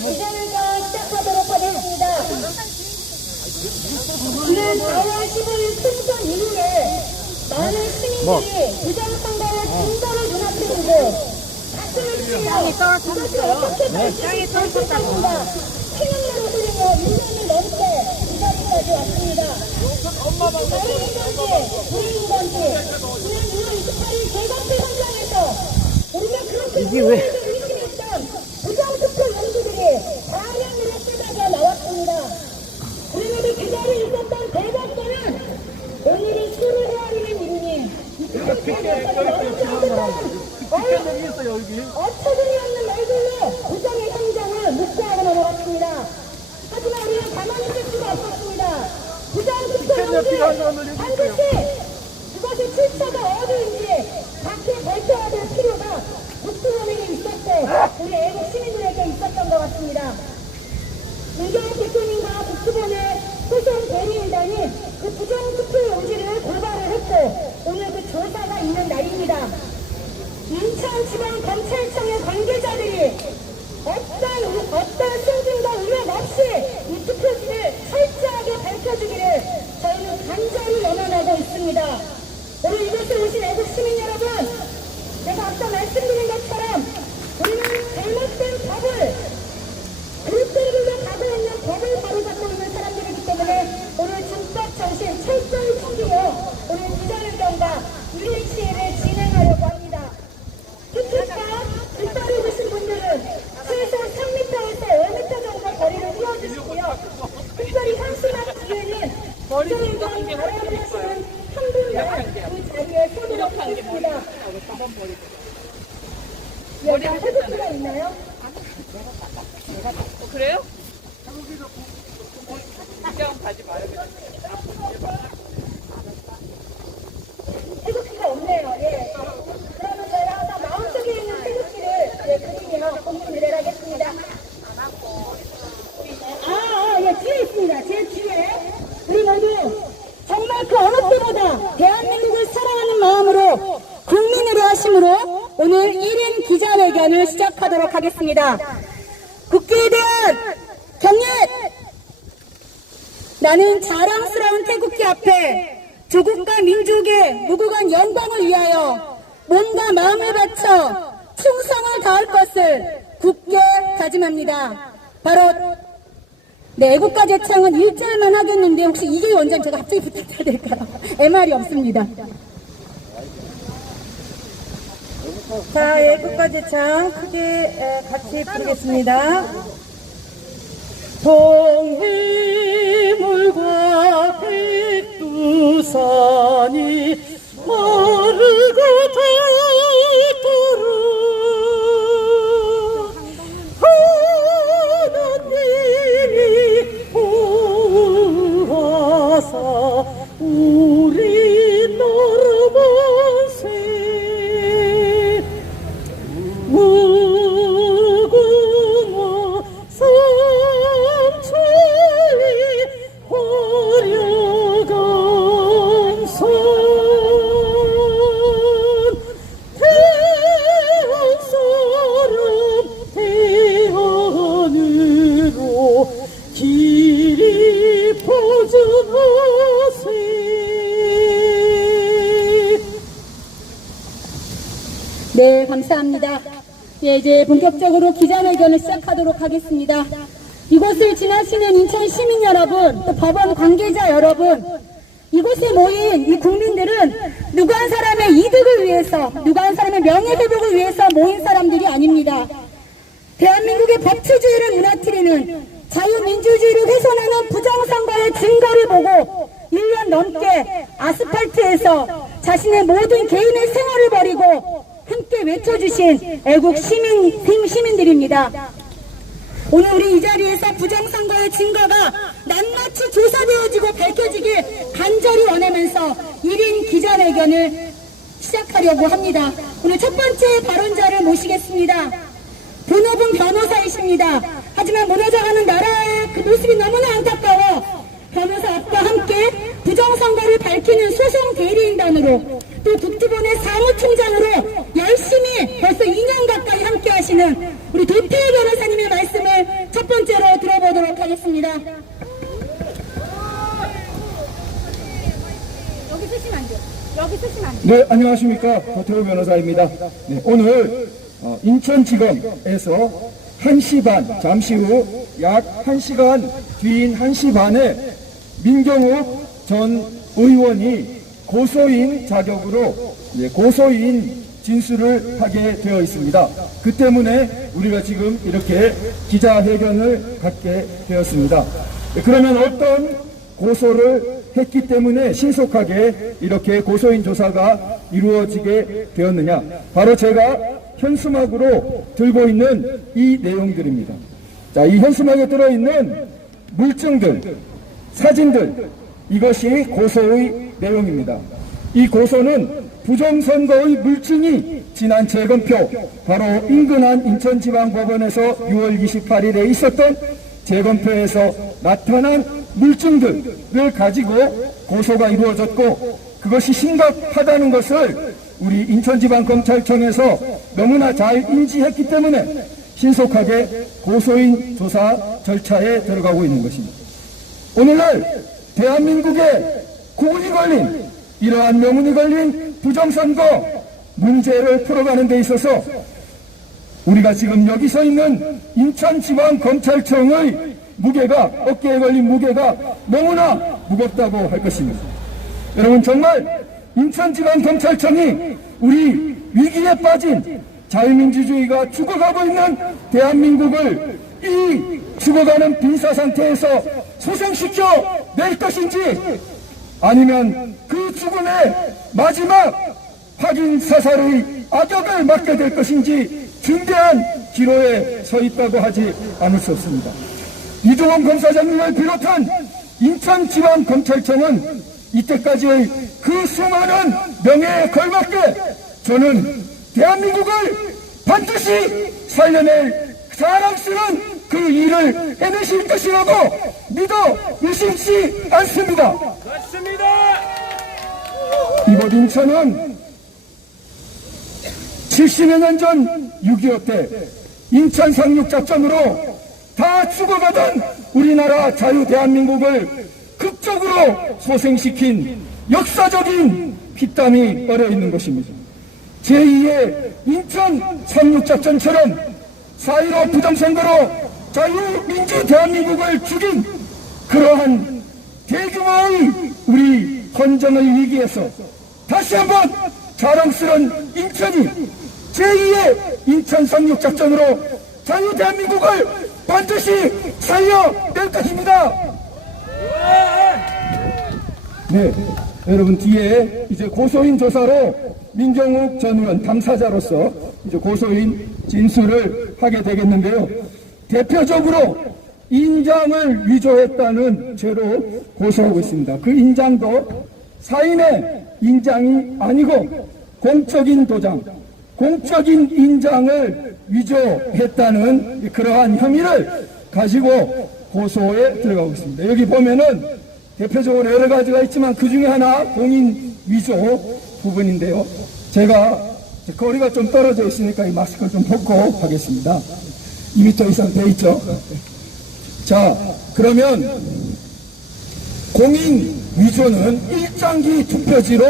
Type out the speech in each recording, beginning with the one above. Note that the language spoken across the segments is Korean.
기자회견 시작하도록 하겠습니다. 지난 4월 15일 총선 이후에 많은 시민들이 부정선거의 증거를 눈앞에 두고 가슴을 치며 이것이 어떻게 발전이 될 것인가 생각나로 흘리며 1년을 넘게 이 자리까지 왔습니다. 다른 건지 우리인 건지 지난 2월 28일 개각회 현장에서 우리가 그렇게 의심했던 부정투표 연구들이 다량으로 쏟아져 나왔습니다. 그런데 그 자리에 있었던 대법관은 오늘은 술을 헤아리는 이름이 어처구니 없는 말들로 부정의 현장을 묵과하고 넘어갔습니다. 하지만 우리는 가만히 있을 수가 없었습니다. 부정투표 연구 반드시 그것의 출처가 어디인지 밖에 밝혀야 될 필요가 국수범에게 있었고 우리 애국 시민들에게 있었던 것 같습니다. 문재인 대통령과 국수본의 소송 대리인단이 그 부정투표 용지를 고발을 했고 오늘 그 조사가 있는 날입니다. 인천지방검찰청의 관계자들이 어떤 승진과 의혹 없이 이 투표지를 철저하게 밝혀주기를 저희는 간절히 염원하고 있습니다. 오늘 이곳에 오신 애국 시민 여러분, 제가 아까 말씀드린 것처럼 우리는 잘못된 법을 그릇들고 가고 있는 법을 바로잡고 있는 사람들이기 때문에 오늘 준법 정신 철저히 챙기며 오늘 기자회견과 유일시위를 진행하려고 합니다. 투표가 불타고 계신 분들은 최소 3m에서 5m 정도 거리를 띄워주시고요. 특별히 현수막 뒤에는 기자회견 발언하시는 한 분만 그 자리에 서도록 하겠습니다. 여기가 태극기가 있나요? 그래요? 그냥 가지 마요. 태극기가 없네요. 예. 그러면 제가 항상 마음속에 있는 태극기를 그리며 공유를 하겠습니다. 예, 뒤에 있습니다. 제 뒤에 우리 모두 정말 그 어느 때보다 대한민국을 사랑하는 마음으로 국민을 위하심으로 오늘 1인 기자회견을 시작하도록 하겠습니다. 국기에 대한 경례! 나는 자랑스러운 태극기 앞에 조국과 민족의 무궁한 영광을 위하여 몸과 마음을 바쳐 충성을 다할 것을 굳게 다짐합니다. 바로 애국가 제창은 1절만 하겠는데 혹시 이게 원장님 제가 갑자기 부탁드려야 될까요? MR이 없습니다. 자, 애국가 제창 크게 같이 부르겠습니다. 동해물과 백두산이 마르고 닳도록 하나님이 보호하사 우리 나라 만세 무궁화 삼천리 화려한 산 대한 사람 대한으로 길이 보존하세. 네, 감사합니다. 예, 이제 본격적으로 기자회견을 시작하도록 하겠습니다. 이곳을 지나시는 인천 시민 여러분, 또 법원 관계자 여러분, 이곳에 모인 이 국민들은 누구 한 사람의 이득을 위해서, 누구 한 사람의 명예회복을 위해서 모인 사람들이 아닙니다. 대한민국의 법치주의를 무너뜨리는 자유민주주의를 훼손하는 부정선거의 증거를 보고 1년 넘게 아스팔트에서 자신의 모든 개인의 생활을 버리고 함께 외쳐주신 애국 시민들입니다. 오늘 우리 이 자리에서 부정선거의 증거가 낱낱이 조사되어지고 밝혀지길 간절히 원하면서 1인 기자회견을 시작하려고 합니다. 오늘 첫 번째 발언자를 모시겠습니다. 본업은 변호사이십니다. 하지만 무너져가는 나라의 그 모습이 너무나 안타까워 변호사 앞과 함께 부정선거를 밝히는 소송 대리인단으로 또 국토본의 사무총장으로 열심히 벌써 2년 가까이 함께 하시는 우리 도태우 변호사님의 말씀을 첫 하겠습니다. 여기 쓰시면 안 돼요. 여기 쓰시면 안 돼요. 네, 안녕하십니까. 고태호 변호사입니다. 네, 오늘 인천지검에서 1시 반, 잠시 후 약 1시간 뒤인 1시 반에 민경욱 전 의원이 고소인 자격으로 고소인 진술을 하게 되어 있습니다. 그 때문에 우리가 지금 이렇게 기자회견을 갖게 되었습니다. 그러면 어떤 고소를 했기 때문에 신속하게 이렇게 고소인 조사가 이루어지게 되었느냐? 바로 제가 현수막으로 들고 있는 이 내용들입니다. 자, 이 현수막에 들어있는 물증들, 사진들, 이것이 고소의 내용입니다. 이 고소는 부정선거의 물증이 지난 재검표, 바로 인근한 인천지방법원에서 6월 28일에 있었던 재검표에서 나타난 물증들을 가지고 고소가 이루어졌고, 그것이 심각하다는 것을 우리 인천지방검찰청에서 너무나 잘 인지했기 때문에 신속하게 고소인 조사 절차에 들어가고 있는 것입니다. 오늘날 대한민국에 구분이 걸린, 이러한 명운이 걸린 부정선거 문제를 풀어가는 데 있어서 우리가 지금 여기 서 있는 인천지방검찰청의 무게가, 어깨에 걸린 무게가 너무나 무겁다고 할 것입니다. 여러분, 정말 인천지방검찰청이 우리 위기에 빠진 자유민주주의가 죽어가고 있는 대한민국을 이 죽어가는 빈사상태에서 소생시켜 낼 것인지, 아니면 그 죽음의 마지막 확인 사살의 악역을 맡게 될 것인지 중대한 기로에 서 있다고 하지 않을 수 없습니다. 이종원 검사장님을 비롯한 인천지방검찰청은 이때까지의 그 수많은 명예에 걸맞게 저는 대한민국을 반드시 살려낼 사랑스러운 그 일을 해내실 것이라고 믿어 의심치 않습니다. 맞습니다. 이곳 인천은 70여 년 전 6.25 때 인천 상륙작전으로 다 죽어가던 우리나라 자유 대한민국을 극적으로 소생시킨 역사적인 피땀이 떨어 있는 것입니다. 제2의 인천 상륙작전처럼 4.15 부정선거로 자유민주 대한민국을 죽인 그러한 대규모의 우리 헌정의 위기에서 다시 한번 자랑스러운 인천이 제2의 인천 상륙작전으로 자유 대한민국을 반드시 살려낼 것입니다. 네, 여러분, 뒤에 이제 고소인 조사로 민경욱 전 의원 당사자로서 이제 고소인 진술을 하게 되겠는데요. 대표적으로 인장을 위조했다는 죄로 고소하고 있습니다. 그 인장도 사인의 인장이 아니고 공적인 도장, 공적인 인장을 위조했다는 그러한 혐의를 가지고 고소에 들어가고 있습니다. 여기 보면은 대표적으로 여러 가지가 있지만 그 중에 하나 공인 위조 부분인데요. 제가 거리가 좀 떨어져 있으니까 이 마스크를 좀 벗고 하겠습니다. 2m 이상 돼 있죠. 자, 그러면 공인 위조는 일장기 투표지로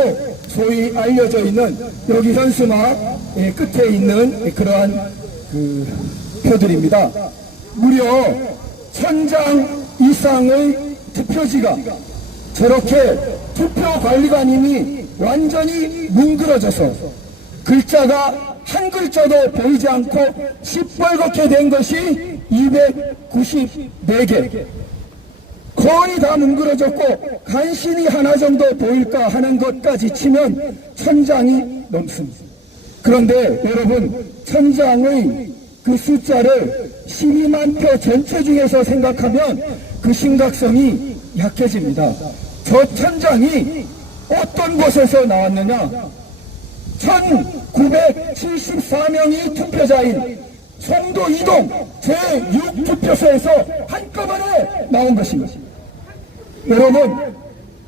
소위 알려져 있는 여기 현수막 끝에 있는 그러한 그 표들입니다. 무려 1000장 이상의 투표지가 저렇게 투표관리관님이 완전히 뭉그러져서 글자가 한 글자도 보이지 않고 시뻘겋게 된 것이 294개. 거의 다 뭉그러졌고 간신히 하나 정도 보일까 하는 것까지 치면 1000장이 넘습니다. 그런데 여러분, 1000장의 그 숫자를 12만 표 전체 중에서 생각하면 그 심각성이 약해집니다. 저 1000장이 어떤 곳에서 나왔느냐? 1974명이 투표자인 송도 이동 제6투표소에서 한꺼번에 나온 것입니다. 여러분,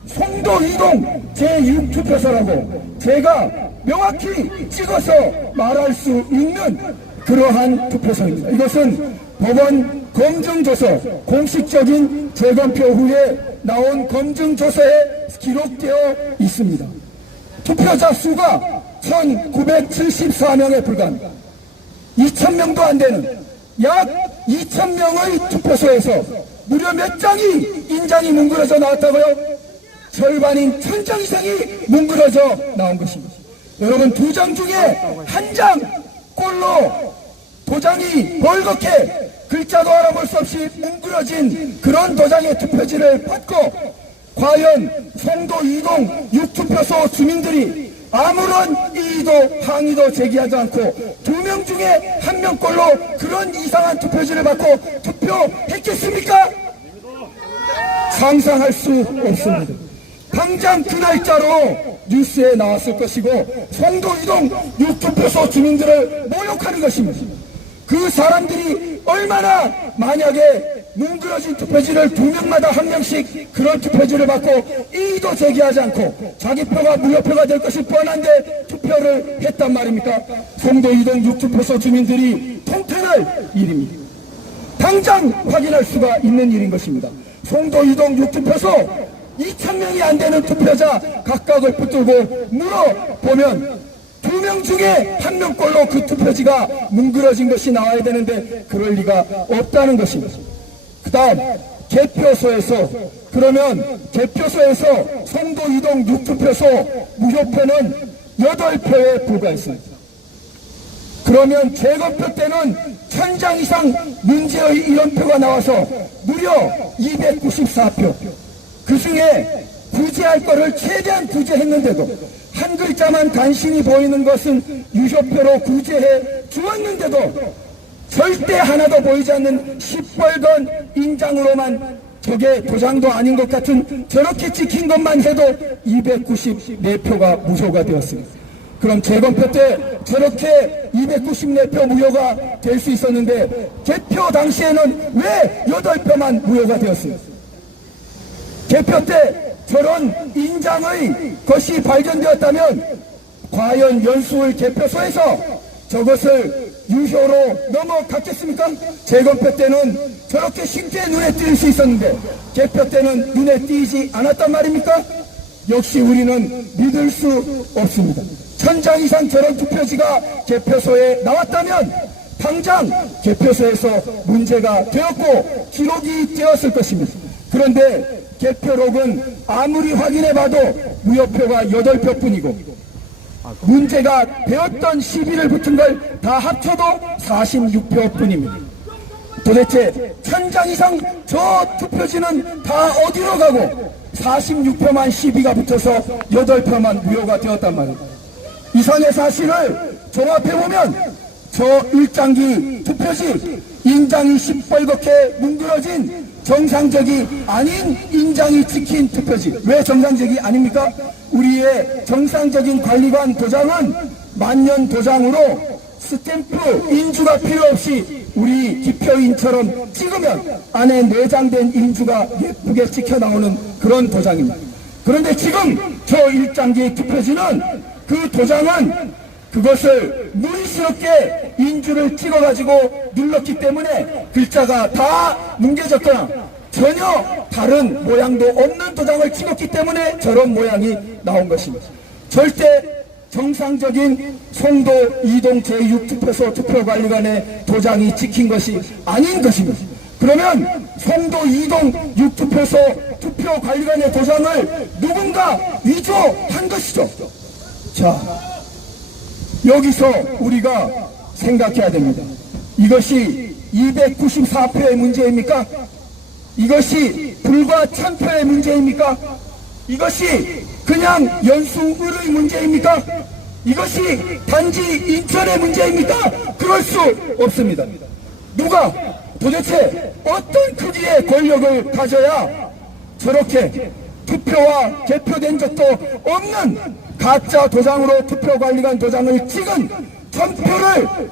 송도 이동 제6투표소라고 제가 명확히 찍어서 말할 수 있는 그러한 투표소입니다. 이것은 법원 검증조서, 공식적인 재검표 후에 나온 검증조서에 기록되어 있습니다. 투표자 수가 1974명에 불과합니다. 2000명도 안 되는 약 2000명의 투표소에서 무려 몇 장이 인장이 뭉그러져 나왔다고요? 절반인 1000장 이상이 뭉그러져 나온 것입니다. 여러분, 2장 중에 1장 꼴로 도장이 벌겋게 글자도 알아볼 수 없이 뭉그러진 그런 도장의 투표지를 받고 과연 송도 이동 6투표소 주민들이 아무런 이의도 항의도 제기하지 않고 2명 중에 1명꼴로 그런 이상한 투표지를 받고 투표했겠습니까? 상상할 수 없습니다. 당장 그 날짜로 뉴스에 나왔을 것이고 송도 이동 6투표소 주민들을 모욕하는 것입니다. 그 사람들이 얼마나 만약에 뭉그러진 투표지를 2명마다 1명씩 그런 투표지를 받고 이의도 제기하지 않고 자기 표가 무효표가 될 것이 뻔한데 투표를 했단 말입니까? 송도 이동 6투표소 주민들이 통탄할 일입니다. 당장 확인할 수가 있는 일인 것입니다. 송도 이동 6투표소 2000명이 안 되는 투표자 각각을 붙들고 물어보면 2명 중에 1명꼴로 그 투표지가 뭉그러진 것이 나와야 되는데 그럴 리가 없다는 것입니다. 그 다음 개표소에서, 그러면 개표소에서 송도 이동 6투표소 무효표는 8표에 불과했습니다. 그러면 재검표 때는 1000장 이상 문제의 이론표가 나와서 무려 294표. 그 중에 구제할 거를 최대한 구제했는데도 한 글자만 간신히 보이는 것은 유효표로 구제해 주었는데도 절대 하나도 보이지 않는 시뻘건 인장으로만 저게 도장도 아닌 것 같은 저렇게 찍힌 것만 해도 294표가 무효가 되었습니다. 그럼 재검표 때 저렇게 294표 무효가 될 수 있었는데 개표 당시에는 왜 8표만 무효가 되었습니까? 개표 때 저런 인장의 것이 발견되었다면 과연 연수울 개표소에서 저것을 유효로 넘어갔겠습니까? 재검표 때는 저렇게 쉽게 눈에 띌 수 있었는데 개표 때는 눈에 띄지 않았단 말입니까? 역시 우리는 믿을 수 없습니다. 1000장 이상 저런 투표지가 개표소에 나왔다면 당장 개표소에서 문제가 되었고 기록이 되었을 것입니다. 그런데 개표록은 아무리 확인해봐도 무효표가 8표뿐이고 문제가 되었던 시비를 붙은 걸 다 합쳐도 46표뿐입니다. 도대체 1000장 이상 저 투표지는 다 어디로 가고 46표만 시비가 붙어서 8표만 무효가 되었단 말입니다. 이상의 사실을 종합해보면 저 1장기 투표지 인장이 시뻘겋게 뭉그러진 정상적이 아닌 인장이 찍힌 투표지. 왜 정상적이 아닙니까? 우리의 정상적인 관리관 도장은 만년 도장으로 스탬프 인주가 필요 없이 우리 기표인처럼 찍으면 안에 내장된 인주가 예쁘게 찍혀 나오는 그런 도장입니다. 그런데 지금 저 1장기 투표지는 그 도장은 그것을 무리스럽게 인주를 찍어가지고 눌렀기 때문에 글자가 다 뭉개졌거나 전혀 다른 모양도 없는 도장을 찍었기 때문에 저런 모양이 나온 것입니다. 절대 정상적인 송도 이동 제6투표소 투표관리관의 도장이 찍힌 것이 아닌 것입니다. 그러면 송도 이동 6투표소 투표관리관의 도장을 누군가 위조한 것이죠. 자, 여기서 우리가 생각해야 됩니다. 이것이 294표의 문제입니까? 이것이 불과 1000표의 문제입니까? 이것이 그냥 연수을의 문제입니까? 이것이 단지 인천의 문제입니까? 그럴 수 없습니다. 누가 도대체 어떤 크기의 권력을 가져야 저렇게 투표와 개표된 적도 없는 가짜 도장으로 투표관리관 도장을 찍은 1000표를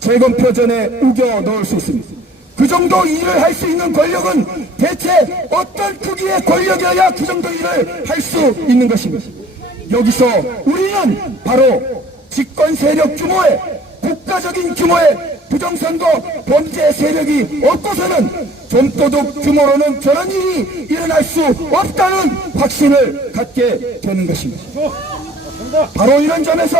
재검표 전에 우겨 넣을 수 있습니다. 그 정도 일을 할 수 있는 권력은 대체 어떤 크기의 권력이어야 그 정도 일을 할 수 있는 것입니다. 여기서 우리는 바로 집권 세력 규모의 국가적인 규모의 부정선거 범죄 세력이 없고서는 좀도둑 규모로는 저런 일이 일어날 수 없다는 확신을 갖게 되는 것입니다. 바로 이런 점에서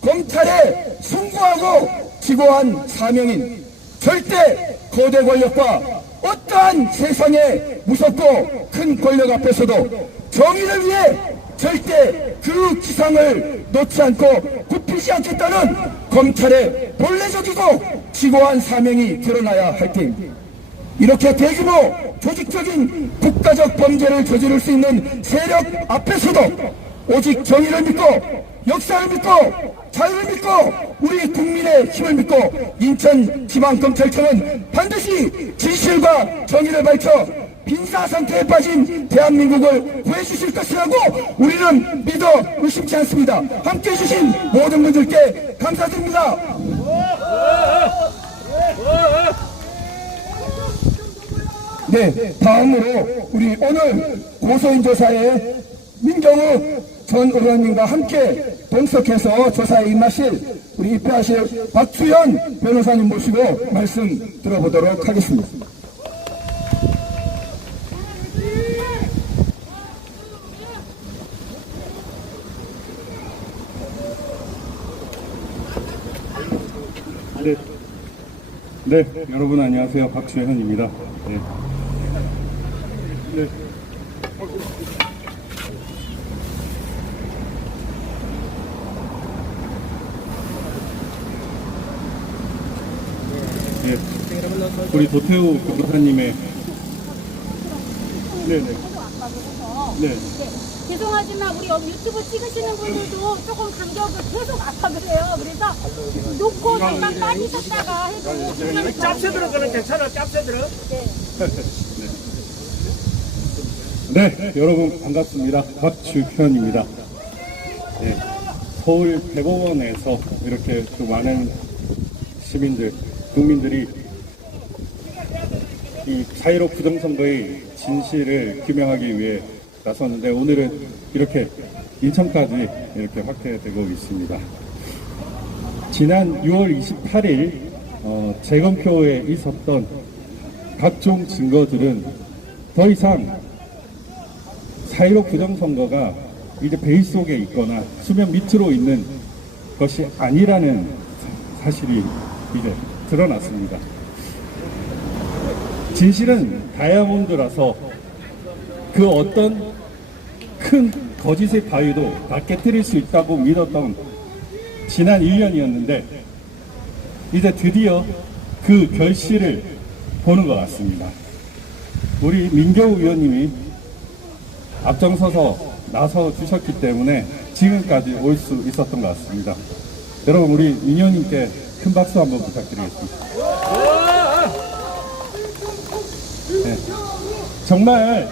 검찰에 순고하고 지고한 사명인 절대 거대 권력과 어떠한 세상의 무섭고 큰 권력 앞에서도 정의를 위해 절대 그 기상을 놓지 않고 굽히지 않겠다는 검찰의 본래적이고 지고한 사명이 드러나야 할 때입니다. 이렇게 대규모 조직적인 국가적 범죄를 저지를 수 있는 세력 앞에서도 오직 정의를 믿고 역사를 믿고 자유를 믿고 우리 국민의 힘을 믿고 인천지방검찰청은 반드시 진실과 정의를 밝혀 빈사 상태에 빠진 대한민국을 구해주실 것이라고 우리는 믿어 의심치 않습니다. 함께해 주신 모든 분들께 감사드립니다. 네, 다음으로 우리 오늘 고소인 조사에 민경욱 전 의원님과 함께 동석해서 조사에 임하실 우리 입회하실 박주현 변호사님 모시고 말씀 들어보도록 하겠습니다. 네, 여러분 안녕하세요. 박주현입니다. 네. 네, 우리 도태우 변호사님의 네. 죄송하지만 우리 여기 유튜브 찍으시는 분들도 조금 간격을 계속 압박을 해요. 그래서 놓고 잠깐 빠지셨다가 해도 짭새들은 그는 괜찮아, 짭새들은? 네, 여러분 반갑습니다. 박주현입니다. 네, 서울 대법원에서 이렇게 또 많은 시민들, 국민들이 이 자유로 부정선거의 진실을 규명하기 위해 나섰는데 오늘은 이렇게 인천까지 이렇게 확대되고 있습니다. 지난 6월 28일 재검표에 있었던 각종 증거들은 더 이상 자유로 부정선거가 이제 베일 속에 있거나 수면 밑으로 있는 것이 아니라는 사실이 이제 드러났습니다. 진실은 다이아몬드라서 그 어떤 큰 거짓의 바위도 다 깨뜨릴 수 있다고 믿었던 지난 1년이었는데 이제 드디어 그 결실을 보는 것 같습니다. 우리 민경욱 의원님이 앞장서서 나서 주셨기 때문에 지금까지 올 수 있었던 것 같습니다. 여러분 우리 민 의원님께 큰 박수 한번 부탁드리겠습니다. 네. 정말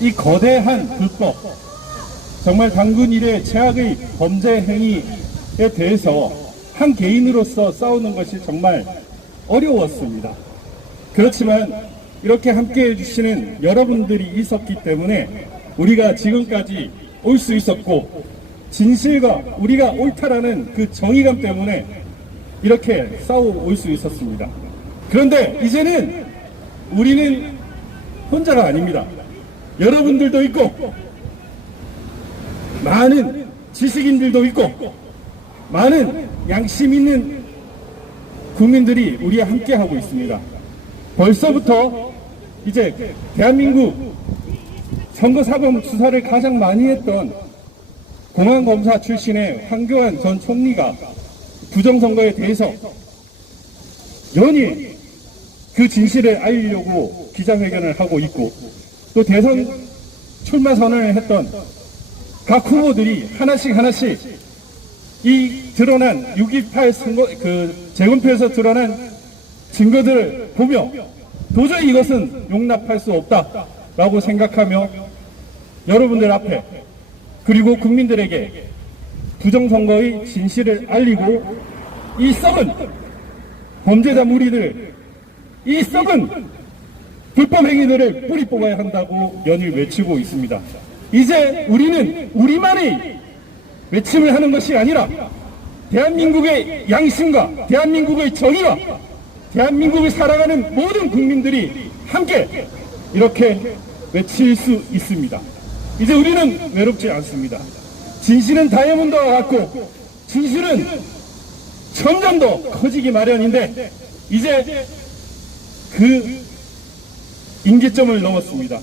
이 거대한 불법, 정말 단군 일의 최악의 범죄 행위에 대해서 한 개인으로서 싸우는 것이 정말 어려웠습니다. 그렇지만 이렇게 함께 해주시는 여러분들이 있었기 때문에 우리가 지금까지 올 수 있었고 진실과 우리가 옳다라는 그 정의감 때문에 이렇게 싸워올 수 있었습니다. 그런데 이제는 우리는 혼자가 아닙니다. 여러분들도 있고 많은 지식인들도 있고 많은 양심 있는 국민들이 우리와 함께 하고 있습니다. 벌써부터 이제 대한민국 선거사범 수사를 가장 많이 했던 공안검사 출신의 황교안 전 총리가 부정선거에 대해서 연일 그 진실을 알리려고 기자회견을 하고 있고 또 대선 출마 선언을 했던 각 후보들이 하나씩 이 드러난 6.18 선거 재검표에서 드러난 증거들을 보며 도저히 이것은 용납할 수 없다라고 생각하며 여러분들 앞에 그리고 국민들에게 부정선거의 진실을 알리고 이 썩은 범죄자 무리들, 이 썩은 불법 행위들을 뿌리 뽑아야 한다고 연일 외치고 있습니다. 이제 우리는 우리만의 외침을 하는 것이 아니라 대한민국의 양심과 대한민국의 정의와 대한민국을 살아가는 모든 국민들이 함께 이렇게 외칠 수 있습니다. 이제 우리는 외롭지 않습니다. 진실은 다이아몬드와 같고 진실은 점점 더 커지기 마련인데 이제 그 임계점을 넘었습니다.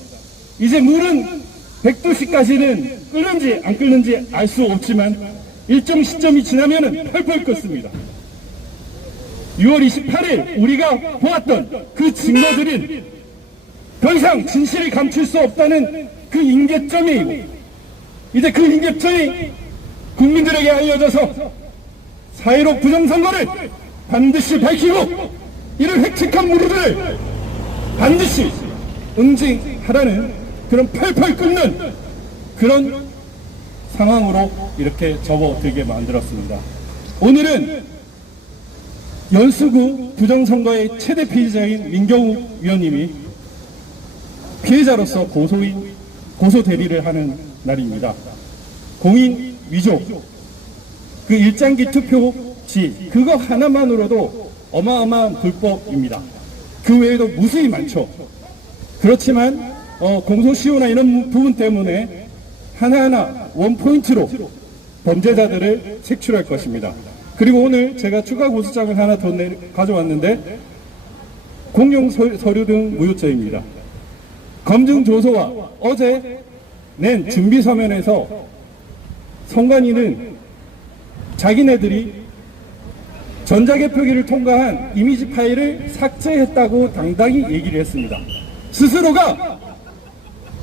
이제 물은 100도씨까지는 끓는지 안 끓는지 알 수 없지만 일정 시점이 지나면은 펄펄 끓습니다. 6월 28일 우리가 보았던 그 증거들은 더 이상 진실을 감출 수 없다는 그 임계점이고 이제 그 임계점이 국민들에게 알려져서 4.15 부정선거를 반드시 밝히고 이를 획책한 무리들을 반드시 응징하라는 그런 펄펄 끓는 그런 상황으로 이렇게 접어들게 만들었습니다. 오늘은 연수구 부정선거의 최대 피해자인 민경욱 위원님이 피해자로서 고소 대리를 하는 날입니다. 공인 위조, 그 일장기 투표지 그거 하나만으로도 어마어마한 불법입니다. 그 외에도 무수히 많죠. 그렇지만 공소시효나 이런 부분 때문에 하나하나 원포인트로 범죄자들을 색출할 것입니다. 그리고 오늘 제가 추가 고소장을 하나 더 가져왔는데 공용 서류 등 무효죄입니다. 검증조서와 어제 낸 준비서면에서 선관위는 자기네들이 전자개표기를 통과한 이미지 파일을 삭제했다고 당당히 얘기를 했습니다. 스스로가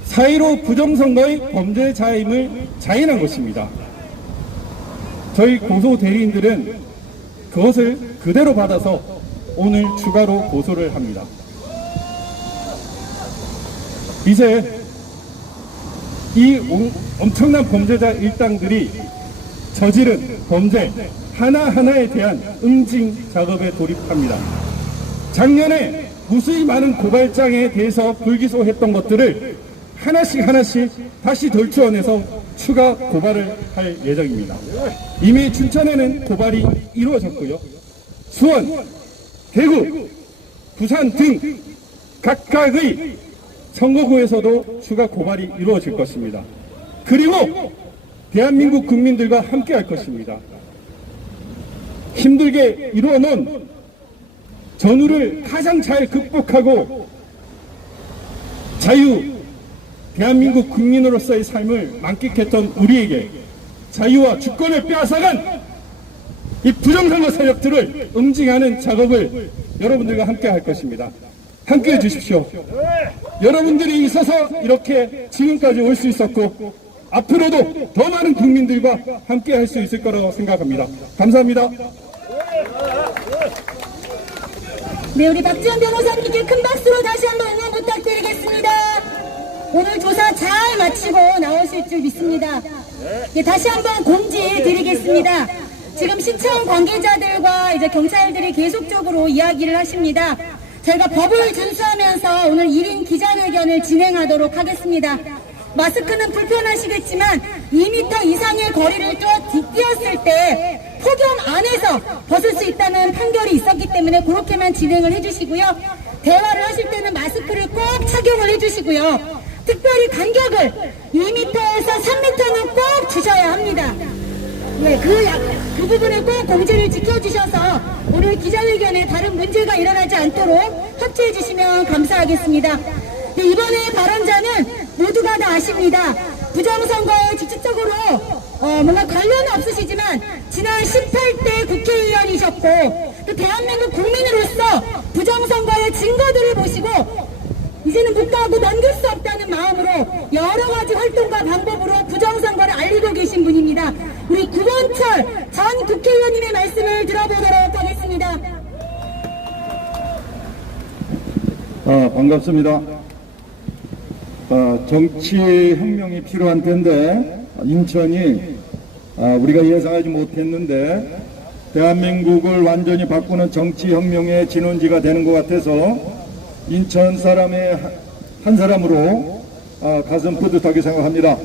4.15 부정선거의 범죄자임을 자인한 것입니다. 저희 고소 대리인들은 그것을 그대로 받아서 오늘 추가로 고소를 합니다. 이제 이 엄청난 범죄자 일당들이 저지른 범죄 하나하나에 대한 응징 작업에 돌입합니다. 작년에 무수히 많은 고발장에 대해서 불기소했던 것들을 하나씩 다시 돌추어내서 추가 고발을 할 예정입니다. 이미 춘천에는 고발이 이루어졌고요. 수원, 대구, 부산 등 각각의 선거구에서도 추가 고발이 이루어질 것입니다. 그리고 대한민국 국민들과 함께 할 것입니다. 힘들게 이루어놓은 전후를 가장 잘 극복하고 대한민국 국민으로서의 삶을 만끽했던 우리에게 자유와 주권을 빼앗아간 이 부정선거 세력들을 응징하는 작업을 여러분들과 함께 할 것입니다. 함께 해주십시오. 여러분들이 있어서 이렇게 지금까지 올 수 있었고 앞으로도 더 많은 국민들과 함께 할 수 있을 거라고 생각합니다. 감사합니다. 네, 우리 박지원 변호사님께 큰 박수로 다시 한번 응원 부탁드리겠습니다. 오늘 조사 잘 마치고 나오실 줄 믿습니다. 네, 다시 한번 공지 드리겠습니다. 지금 시청 관계자들과 이제 경찰들이 계속적으로 이야기를 하십니다. 저희가 법을 준수하면서 오늘 1인 기자회견을 진행하도록 하겠습니다. 마스크는 불편하시겠지만 2m 이상의 거리를 뛰었을 때 폭염 안에서 벗을 수 있다는 판결이 있었기 때문에 그렇게만 진행을 해주시고요. 대화를 하실 때는 마스크를 꼭 착용을 해주시고요. 특별히 간격을 2m에서 3m는 꼭 주셔야 합니다. 네, 그 부분을 꼭 공지를 지켜주셔서 오늘 기자회견에 다른 문제가 일어나지 않도록 협조해 주시면 감사하겠습니다. 네, 이번에 발언자는 모두가 다 아십니다. 부정선거에 직접적으로 뭔가 관련은 없으시지만 지난 18대 국회의원이셨고 또 대한민국 국민으로서 부정선거의 증거들을 보시고 이제는 묵과하고 넘길 수 없다는 마음으로 여러 가지 활동과 방법으로 부정선거를 알리고 계신 분입니다. 우리 구본철 전 국회의원님의 말씀을 들어보도록 하겠습니다. 반갑습니다. 정치혁명이 필요한 텐데 인천이 우리가 예상하지 못했는데 대한민국을 완전히 바꾸는 정치혁명의 진원지가 되는 것 같아서 인천 사람의 한 사람으로 가슴 뿌듯하게 생각합니다.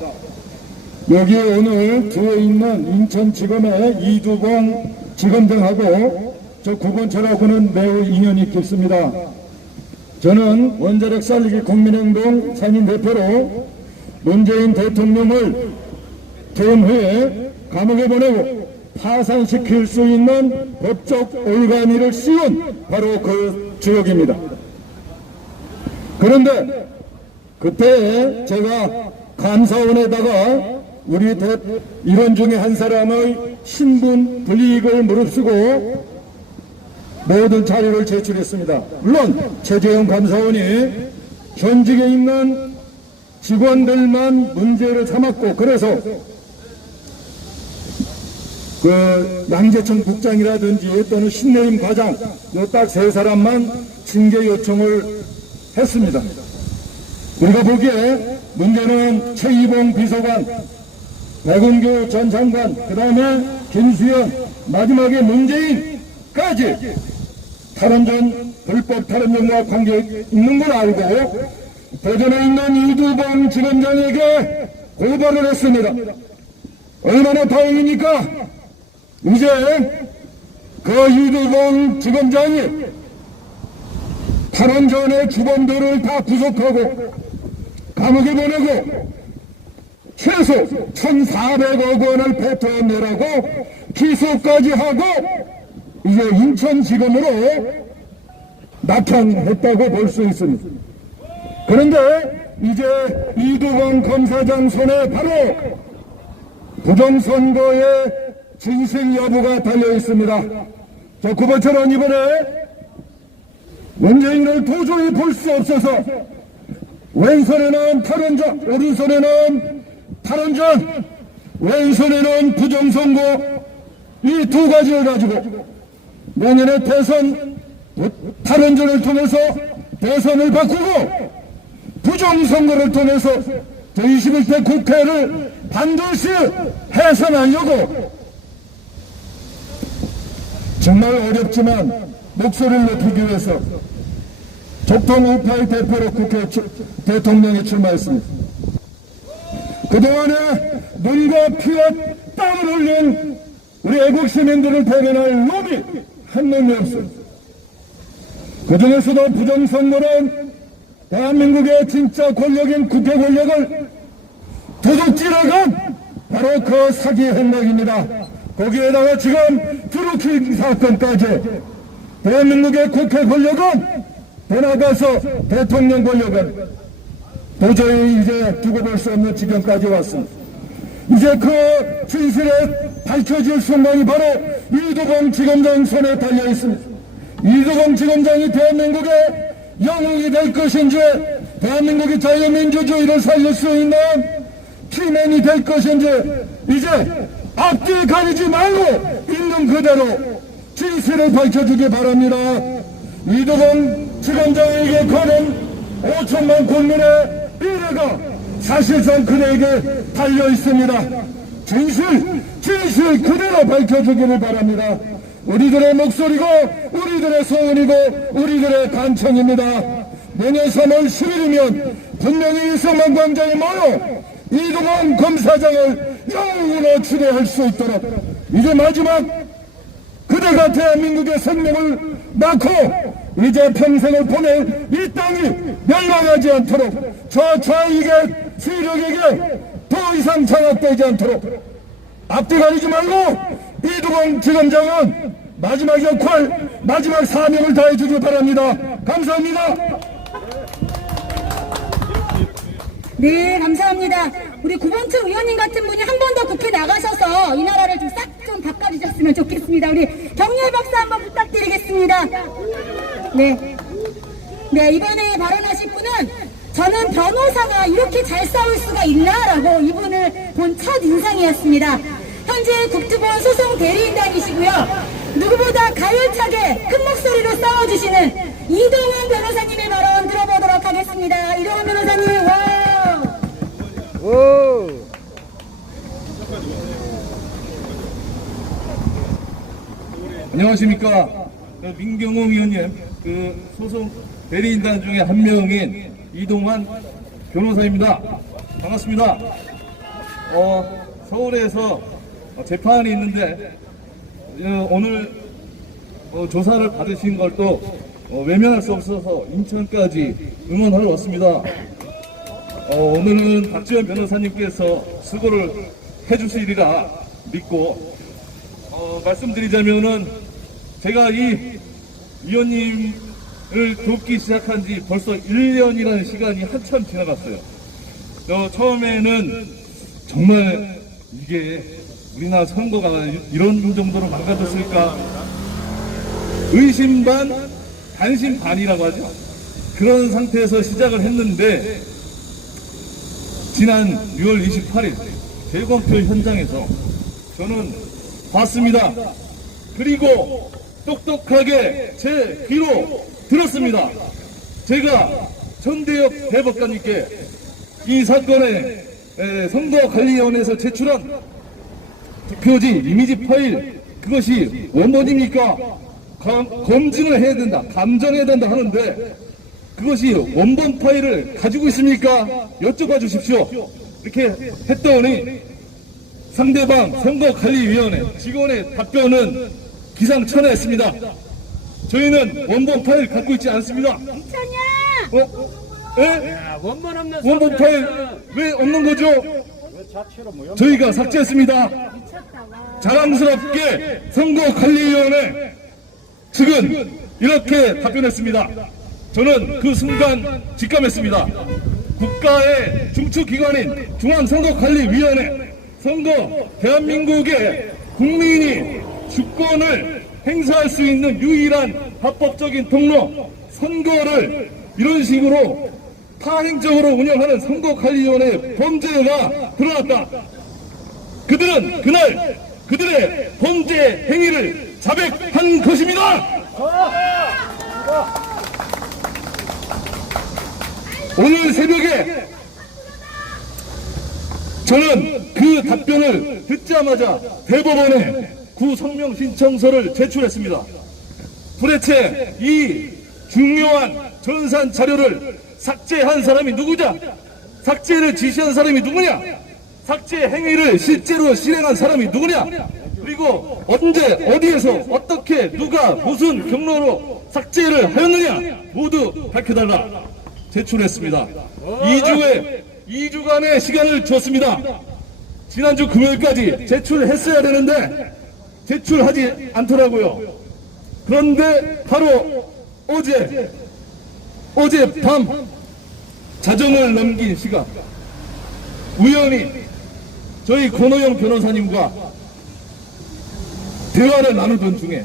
여기 오늘 뒤에 있는 인천지검의 이두봉 지검장하고 저 9번차라고는 매우 인연이 깊습니다. 저는 원자력 살리기 국민행동 상임 대표로 문재인 대통령을 퇴임 후에 감옥에 보내고 파산시킬 수 있는 법적 올가미를 씌운 바로 그 주역입니다. 그런데 그때 제가 감사원에다가 우리 일원 중에 한 사람의 신분 불이익을 무릅쓰고 모든 자료를 제출했습니다. 물론 최재형 감사원이 현직에 있는 직원들만 문제를 삼았고, 그래서 그 양재천 국장이라든지 또는 신내임 과장 요 딱 세 사람만 징계 요청을 했습니다. 우리가 보기에 문제는 최이봉 비서관, 백운규 전 장관, 그 다음에 김수현, 마지막에 문재인까지 탈원전 불법 탈원전과 관계 있는 걸 알고 대전에 있는 이두봉 지검장에게 고발을 했습니다. 얼마나 다행입니까? 이제 그 이두봉 지검장이 탈원전의 주범들을 다 구속하고 감옥에 보내고 최소 1,400억 원을 뱉어내라고 기소까지 하고 이제 인천지검으로 낙향했다고 볼 수 있습니다. 그런데 이제 이두봉 검사장 손에 바로 부정선거의 진실 여부가 달려 있습니다. 저 9번처럼 이번에 문재인을 도저히 볼 수 없어서 왼손에는 탈원전, 오른손에는 탈원전, 왼손에는 부정선거, 이 두 가지를 가지고 내년에 대선 탈원전을 통해서 대선을 바꾸고 부정선거를 통해서 제21대 국회를 반드시 해산하려고 정말 어렵지만 목소리를 높이기 위해서 적통 우파의 대표로 국회 대통령에 출마했습니다. 그동안에 눈과 피와 땀을 흘린 우리 애국 시민들을 대변할 놈이 한 놈이 없습니다. 그 중에서도 부정선거는 대한민국의 진짜 권력인 국회 권력을 도둑질해간 바로 그 사기 행각입니다. 거기에다가 지금 드루킹 사건까지 대한민국의 국회 권력은 더 나아가서 대통령 권력은 도저히 이제 두고 볼 수 없는 지경까지 왔습니다. 이제 그 진실에 밝혀질 순간이 바로 이두봉 지검장 손에 달려 있습니다. 이두봉 지검장이 대한민국의 영웅이 될 것인지, 대한민국의 자유민주주의를 살릴 수 있는 키맨이 될 것인지, 이제 앞뒤 가리지 말고 있는 그대로 진실을 밝혀주기 바랍니다. 이두봉 지검장에게 거는 5천만 국민의 미래가 사실상 그대에게 달려 있습니다. 진실 그대로 밝혀주기를 바랍니다. 우리들의 목소리고 우리들의 소원이고 우리들의 간청입니다. 내년 3월 10일이면 분명히 이성만 광장에 모여 이두봉 검사장을 영웅으로 추대할 수 있도록 이제 마지막 그대가 대한민국의 생명을 낳고 이제 평생을 보낼 이 땅이 멸망하지 않도록 저 좌익의 세력에게 더 이상 장악되지 않도록 앞뒤 가리지 말고 이두봉 지검장은 마지막 역할, 마지막 사명을 다해주길 바랍니다. 감사합니다. 네, 감사합니다. 우리 9번째 의원님 같은 분이 한 번 더 국회 나가셔서 이 나라를 좀 싹 좀 바꿔주셨으면 좋겠습니다. 우리 경례 박수 한번 부탁드리겠습니다. 네. 네, 이번에 발언하실 분은 저는 변호사가 이렇게 잘 싸울 수가 있나라고 이분을 본 첫 인상이었습니다. 현재 국토본 소송 대리인단이시고요. 누구보다 가열차게 큰 목소리로 싸워주시는 이동훈 변호사님의 발언 들어보도록 하겠습니다. 이동훈 변호사님, 와! 안녕하십니까. 민경홍 의원님, 그 소송 대리인단 중에 한 명인 이동환 변호사입니다. 반갑습니다. 서울에서 재판이 있는데 오늘 조사를 받으신 걸 또 외면할 수 없어서 인천까지 응원하러 왔습니다. 오늘은 박지원 변호사님께서 수고를 해주시리라 믿고 말씀드리자면은 제가 이 위원님을 돕기 시작한 지 벌써 1년이라는 시간이 한참 지나갔어요. 처음에는 정말 이게 우리나라 선거가 이런 정도로 망가졌을까 의심 반 반심 반이라고 하죠. 그런 상태에서 시작을 했는데 지난 6월 28일 재검표 현장에서 저는 봤습니다. 그리고 똑똑하게 제 귀로 들었습니다. 제가 전대엽 대법관님께 이 사건의 선거관리위원회에서 제출한 투표지 이미지 파일 그것이 원본입니까? 검증을 해야 된다, 감정해야 된다 하는데 그것이 원본 파일을 가지고 있습니까? 여쭤봐 주십시오. 이렇게 했더니 상대방 선거관리위원회 직원의 답변은 기상천외했습니다. 저희는 원본 파일 갖고 있지 않습니다. 예? 원본 없는 원본 파일 왜 없는 거죠? 저희가 삭제했습니다. 자랑스럽게 선거관리위원회 측은 이렇게 답변했습니다. 저는 그 순간 직감했습니다. 국가의 중추기관인 중앙선거관리위원회, 대한민국의 국민이 주권을 행사할 수 있는 유일한 합법적인 통로, 선거를 이런 식으로 파행적으로 운영하는 선거관리위원회의 범죄가 드러났다. 그들은 그날 그들의 범죄 행위를 자백한 것입니다. 오늘 새벽에 저는 그 답변을 듣자마자 대법원에 구성명 신청서를 제출했습니다. 도대체 이 중요한 전산 자료를 삭제한 사람이 누구냐? 삭제를 지시한 사람이 누구냐? 삭제 행위를 실제로 실행한 사람이 누구냐? 그리고 언제 어디에서 어떻게 누가 무슨 경로로 삭제를 하였느냐? 모두 밝혀달라 제출했습니다. 2주간의 시간을 줬습니다. 지난주 금요일까지 제출했어야 되는데 제출하지 않더라고요. 그런데 바로 어제 밤 자정을 넘긴 시간 우연히 저희 권호영 변호사님과 대화를 나누던 중에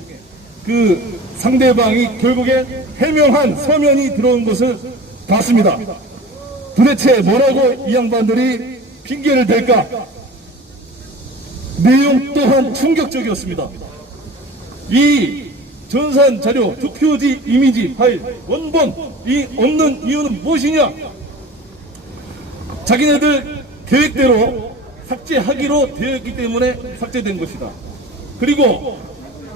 그 상대방이 결국에 해명한 서면이 들어온 것을 봤습니다. 도대체 뭐라고 이 양반들이 핑계를 댈까? 내용 또한 충격적이었습니다. 이 전산 자료, 투표지 이미지 파일, 원본이 없는 이유는 무엇이냐? 자기네들 계획대로 삭제하기로 되어 있기 때문에 삭제된 것이다. 그리고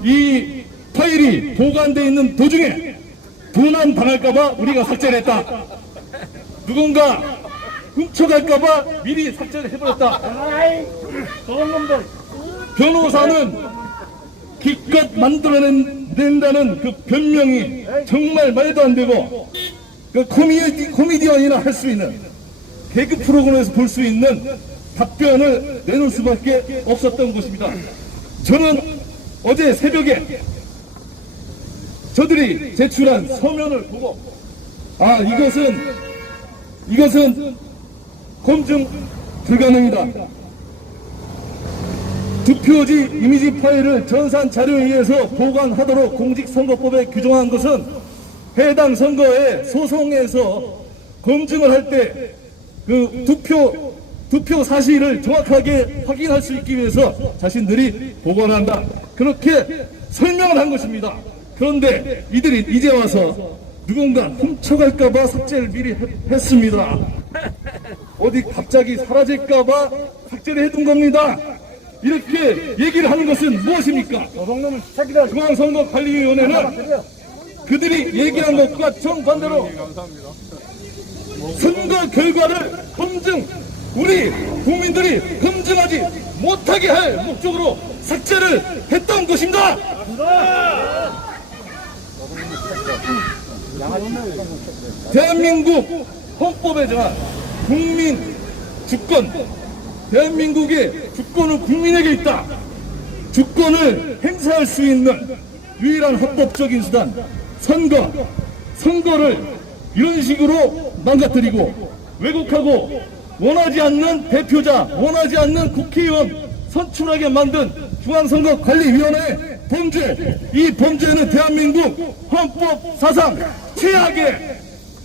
이 파일이 보관되어 있는 도중에 도난 당할까봐 우리가 삭제를 했다. 누군가 훔쳐갈까봐 미리 삭제를 해버렸다. 변호사는 기껏 만들어낸다는 그 변명이 정말 말도 안 되고 그 코미디언이나 할 수 있는 개그 프로그램에서 볼 수 있는 답변을 내놓을 수밖에 없었던 것입니다. 저는 어제 새벽에 저들이 제출한 서면을 보고 이것은 검증 불가능이다. 투표지 이미지 파일을 전산 자료에 의해서 보관하도록 공직선거법에 규정한 것은 해당 선거의 소송에서 검증을 할 때 그 투표 사실을 정확하게 확인할 수 있기 위해서 자신들이 보관한다. 그렇게 설명을 한 것입니다. 그런데 이들이 이제 와서 누군가 훔쳐갈까봐 삭제를 미리 했습니다. 어디 갑자기 사라질까봐 삭제를 해둔 겁니다. 이렇게 얘기를 하는 것은 무엇입니까? 중앙선거관리위원회는 그들이 얘기한 것과 정반대로 선거 결과를 검증, 우리 국민들이 검증하지 못하게 할 목적으로 삭제를 했던 것입니다. 대한민국 헌법에 정한 국민 주권, 대한민국의 주권은 국민에게 있다. 주권을 행사할 수 있는 유일한 헌법적인 수단, 선거를 이런 식으로 망가뜨리고 왜곡하고 원하지 않는 대표자, 원하지 않는 국회의원 선출하게 만든 중앙선거관리위원회 범죄, 이 범죄는 대한민국 헌법 사상 최악의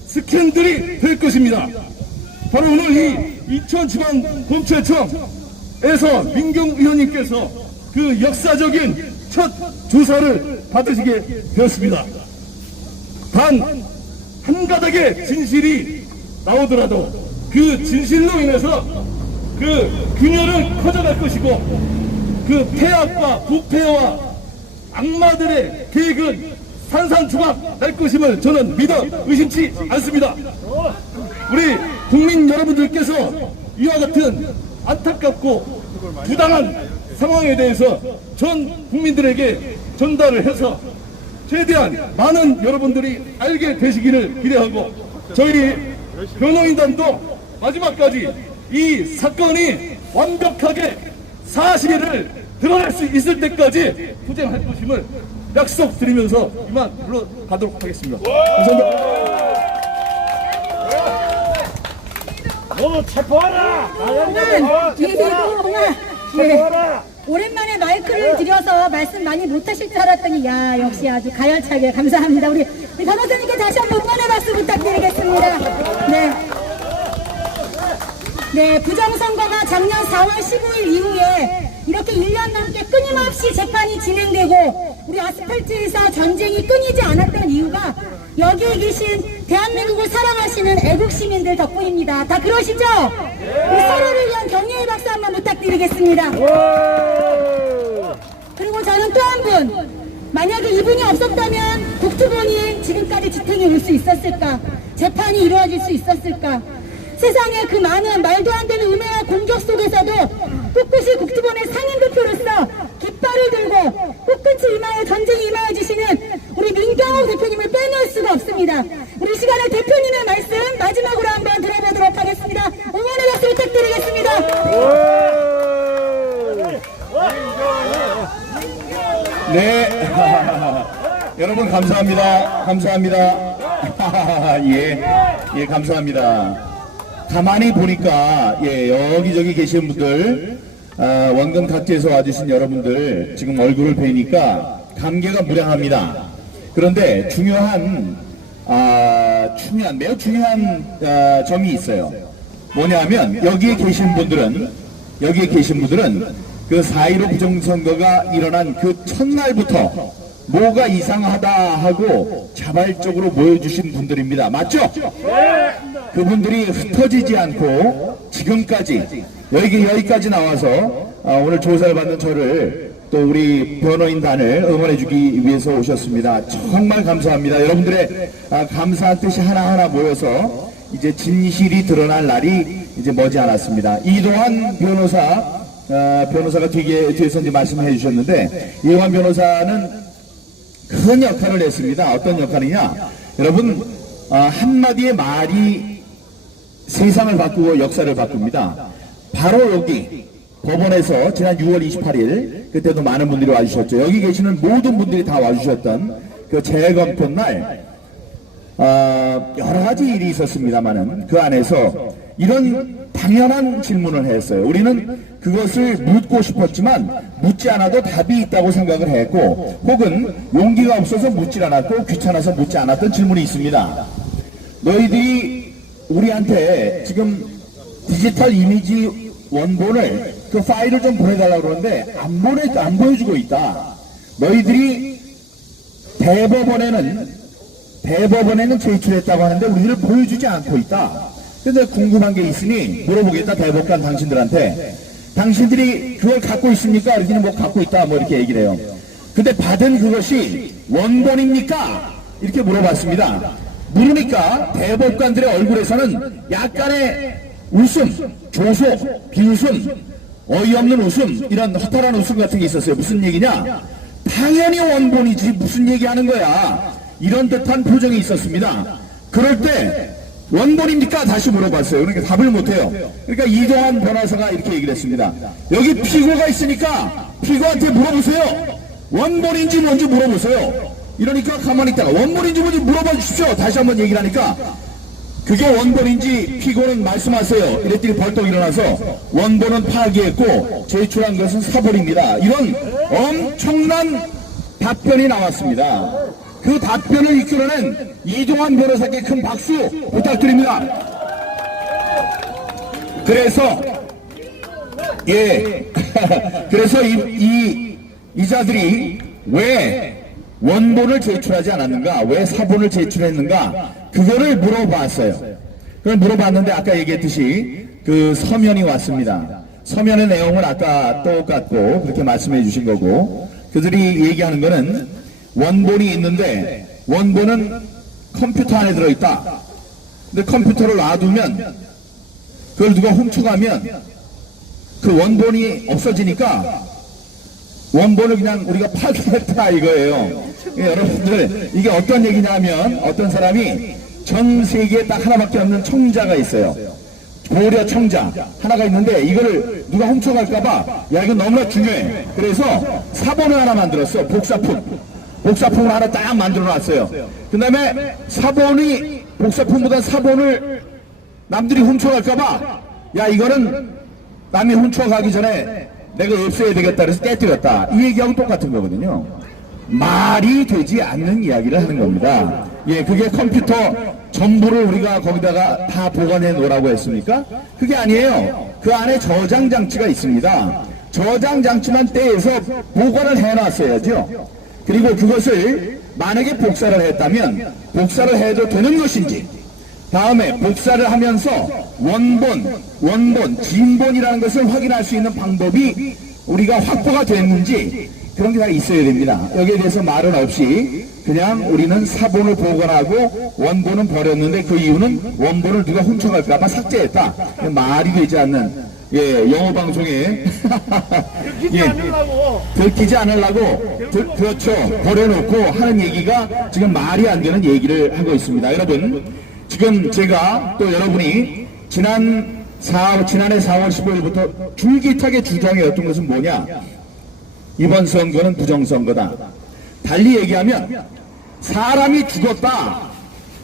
스캔들이 될 것입니다. 바로 오늘 이 인천지방검찰청에서 민경 의원님께서 그 역사적인 첫 조사를 받으시게 되었습니다. 단 한 가닥의 진실이 나오더라도 그 진실로 인해서 그 균열은 커져갈 것이고 그 폐악과 부패와 악마들의 계획은 산산조각 날 것임을 저는 믿어 의심치 않습니다. 우리 국민 여러분들께서 이와 같은 안타깝고 부당한 상황에 대해서 전 국민들에게 전달을 해서 최대한 많은 여러분들이 알게 되시기를 기대하고 저희 변호인단도 마지막까지 이 사건이 완벽하게 사실을 드러낼 수 있을 때까지 투쟁할 것임을 약속드리면서 이만 물러가도록 하겠습니다. 감사합니다. 모두 체포하라! 예, 오랜만에 마이크를 들여서 말씀 많이 못하실 줄 알았더니 야 역시 아주 가열차게 감사합니다. 우리 변호사님께 다시 한번 응원의 박수 부탁드리겠습니다. 네, 부정선거가 작년 4월 15일 이후에 이렇게 1년 넘게 끊임없이 재판이 진행되고 우리 아스팔트에서 전쟁이 끊이지 않았던 이유가 여기에 계신 대한민국을 사랑하시는 애국시민들 덕분입니다. 다 그러시죠? 우리 서로를 위한 격려의 박수 한번 부탁드리겠습니다. 그리고 저는 또 한 분, 만약에 이분이 없었다면 국토본이 지금까지 지탱해 올 수 있었을까? 재판이 이루어질 수 있었을까? 세상에 그 많은 말도 안 되는 음해와 공격 속에서도 꿋꿋이 국토본의 상임대표로서 깃발을 들고 꽃끝이 임하여 전쟁이 임하여 주시는 우리 민경욱 대표님을 빼놓을 수가 없습니다. 우리 시간에 대표님의 말씀 마지막으로 한번 들어보도록 하겠습니다. 응원의 박수 부탁드리겠습니다. 네. 여러분 감사합니다. 감사합니다. 예, 감사합니다. 가만히 보니까 여기저기 계신 분들, 원근 각지에서 와주신 여러분들 지금 얼굴을 뵈니까 감개가 무량합니다. 그런데 매우 중요한 점이 있어요. 뭐냐면 여기에 계신 분들은 그 4.15 부정선거가 일어난 그 첫날부터 뭐가 이상하다 하고 자발적으로 모여주신 분들입니다. 맞죠? 그분들이 흩어지지 않고 지금까지 여기까지 나와서 오늘 조사를 받는 저를 또 우리 변호인단을 응원해주기 위해서 오셨습니다. 정말 감사합니다. 여러분들의 감사한 뜻이 하나하나 모여서 이제 진실이 드러날 날이 이제 머지않았습니다. 이동환 변호사가 뒤에서 이제 말씀해 주셨는데, 이동환 변호사는 큰 역할을 했습니다. 어떤 역할이냐? 여러분, 한마디의 말이 세상을 바꾸고 역사를 바꿉니다. 바로 여기 법원에서 지난 6월 28일 그때도 많은 분들이 와주셨죠. 여기 계시는 모든 분들이 다 와주셨던 그 재검표 날 여러 가지 일이 있었습니다만은 그 안에서 이런 당연한 질문을 했어요. 우리는 그것을 묻고 싶었지만 묻지 않아도 답이 있다고 생각을 했고, 혹은 용기가 없어서 묻질 않았고 귀찮아서 묻지 않았던 질문이 있습니다. 너희들이 우리한테 지금 디지털 이미지 원본을 그 파일을 좀 보내달라고 그러는데 안 보여주고 있다. 너희들이 대법원에는 제출했다고 하는데 우리를 보여주지 않고 있다. 근데 궁금한 게 있으니 물어보겠다. 대법관 당신들한테. 당신들이 그걸 갖고 있습니까? 우리는 뭐 갖고 있다. 뭐 이렇게 얘기를 해요. 근데 받은 그것이 원본입니까? 이렇게 물어봤습니다. 물으니까 대법관들의 얼굴에서는 약간의 웃음, 조소, 비웃음, 어이없는 웃음, 이런 허탈한 웃음 같은 게 있었어요. 무슨 얘기냐? 당연히 원본이지 무슨 얘기하는 거야. 이런 듯한 표정이 있었습니다. 그럴 때 원본입니까? 다시 물어봤어요. 그러니까 답을 못해요. 그러니까 이동환 변호사가 이렇게 얘기를 했습니다. 여기 피고가 있으니까 피고한테 물어보세요. 원본인지 뭔지 물어보세요. 이러니까 가만히 있다가 원본인지 뭔지 물어봐 주십시오. 다시 한번 얘기를 하니까 그게 원본인지 피고는 말씀하세요. 이랬더니 벌떡 일어나서 원본은 파기했고 제출한 것은 사본입니다. 이런 엄청난 답변이 나왔습니다. 그 답변을 이끌어낸 이동환 변호사께 큰 박수 부탁드립니다. 그래서 그래서 이자들이 왜 원본을 제출하지 않았는가, 왜 사본을 제출했는가, 그거를 물어봤어요. 그걸 물어봤는데 아까 얘기했듯이 그 서면이 왔습니다. 서면의 내용은 아까 똑같고 그렇게 말씀해 주신 거고, 그들이 얘기하는 거는 원본이 있는데 원본은 컴퓨터 안에 들어있다. 근데 컴퓨터를 놔두면 그걸 누가 훔쳐가면 그 원본이 없어지니까 원본을 그냥 우리가 파기했다 이거예요. 여러분들 이게 어떤 얘기냐면 어떤 사람이 전 세계에 딱 하나밖에 없는 청자가 있어요. 고려 청자 하나가 있는데 이거를 누가 훔쳐갈까봐 야 이거 너무나 중요해. 그래서 사본을 하나 만들었어. 복사품을 하나 딱 만들어 놨어요. 그 다음에 사본이 복사품보다 사본을 남들이 훔쳐갈까봐 야 이거는 남이 훔쳐가기 전에 내가 없애야 되겠다 그래서 깨뜨렸다. 이 얘기하고 똑같은 거거든요. 말이 되지 않는 이야기를 하는 겁니다. 그게 컴퓨터 전부를 우리가 거기다가 다 보관해 놓으라고 했습니까? 그게 아니에요. 그 안에 저장 장치가 있습니다. 저장 장치만 떼서 보관을 해 놨어야죠. 그리고 그것을 만약에 복사를 했다면 복사를 해도 되는 것인지, 다음에 복사를 하면서 원본, 진본이라는 것을 확인할 수 있는 방법이 우리가 확보가 됐는지 그런 게 다 있어야 됩니다. 여기에 대해서 말은 없이 그냥 우리는 사본을 보관하고 원본은 버렸는데 그 이유는 원본을 누가 훔쳐갈까봐 삭제했다. 말이 되지 않는 영어 방송에 들키지 않으려고 그렇죠. 버려놓고 하는 얘기가 지금 말이 안 되는 얘기를 하고 있습니다. 여러분 지금 제가 또 여러분이 지난해 4월 15일부터 줄기차게 주장해왔던 것은 뭐냐? 이번 선거는 부정선거다. 달리 얘기하면 사람이 죽었다.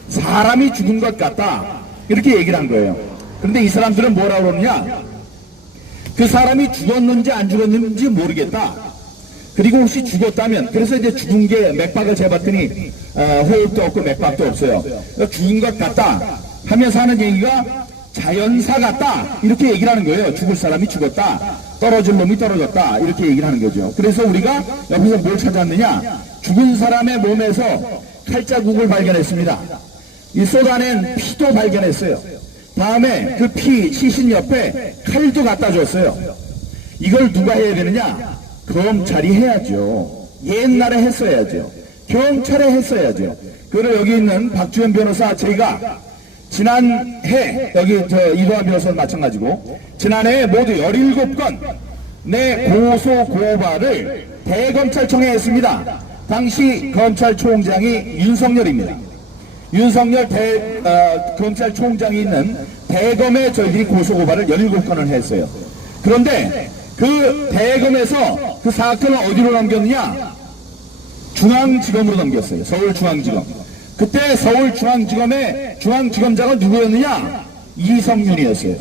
사람이 죽은 것 같다. 이렇게 얘기를 한 거예요. 그런데 이 사람들은 뭐라고 그러느냐? 그 사람이 죽었는지 안 죽었는지 모르겠다. 그리고 혹시 죽었다면, 그래서 이제 죽은 게 맥박을 재봤더니 호흡도 없고 맥박도 없어요. 그러니까 죽은 것 같다 하면서 하는 얘기가 자연사 같다 이렇게 얘기를 하는 거예요. 죽을 사람이 죽었다, 떨어질 놈이 떨어졌다 이렇게 얘기를 하는 거죠. 그래서 우리가 여기서 뭘 찾았느냐? 죽은 사람의 몸에서 칼자국을 발견했습니다. 이 쏟아낸 피도 발견했어요. 다음에 그 피 시신 옆에 칼도 갖다 줬어요. 이걸 누가 해야 되느냐? 검찰이 해야죠. 옛날에 했어야죠. 경찰에 했어야죠. 그리고 여기 있는 박주현 변호사, 제가 지난해 여기 이동환 변호사는 마찬가지고 지난해 모두 17건 내 고소 고발을 대검찰청에 했습니다. 당시 검찰총장이 윤석열입니다. 윤석열 검찰총장이 있는 대검에 저희들이 고소 고발을 17건을 했어요. 그런데 그 대검에서 그 사건을 어디로 넘겼느냐? 중앙지검으로 넘겼어요. 서울중앙지검. 그때 서울중앙지검의 중앙지검장은 누구였느냐? 이성윤이었어요.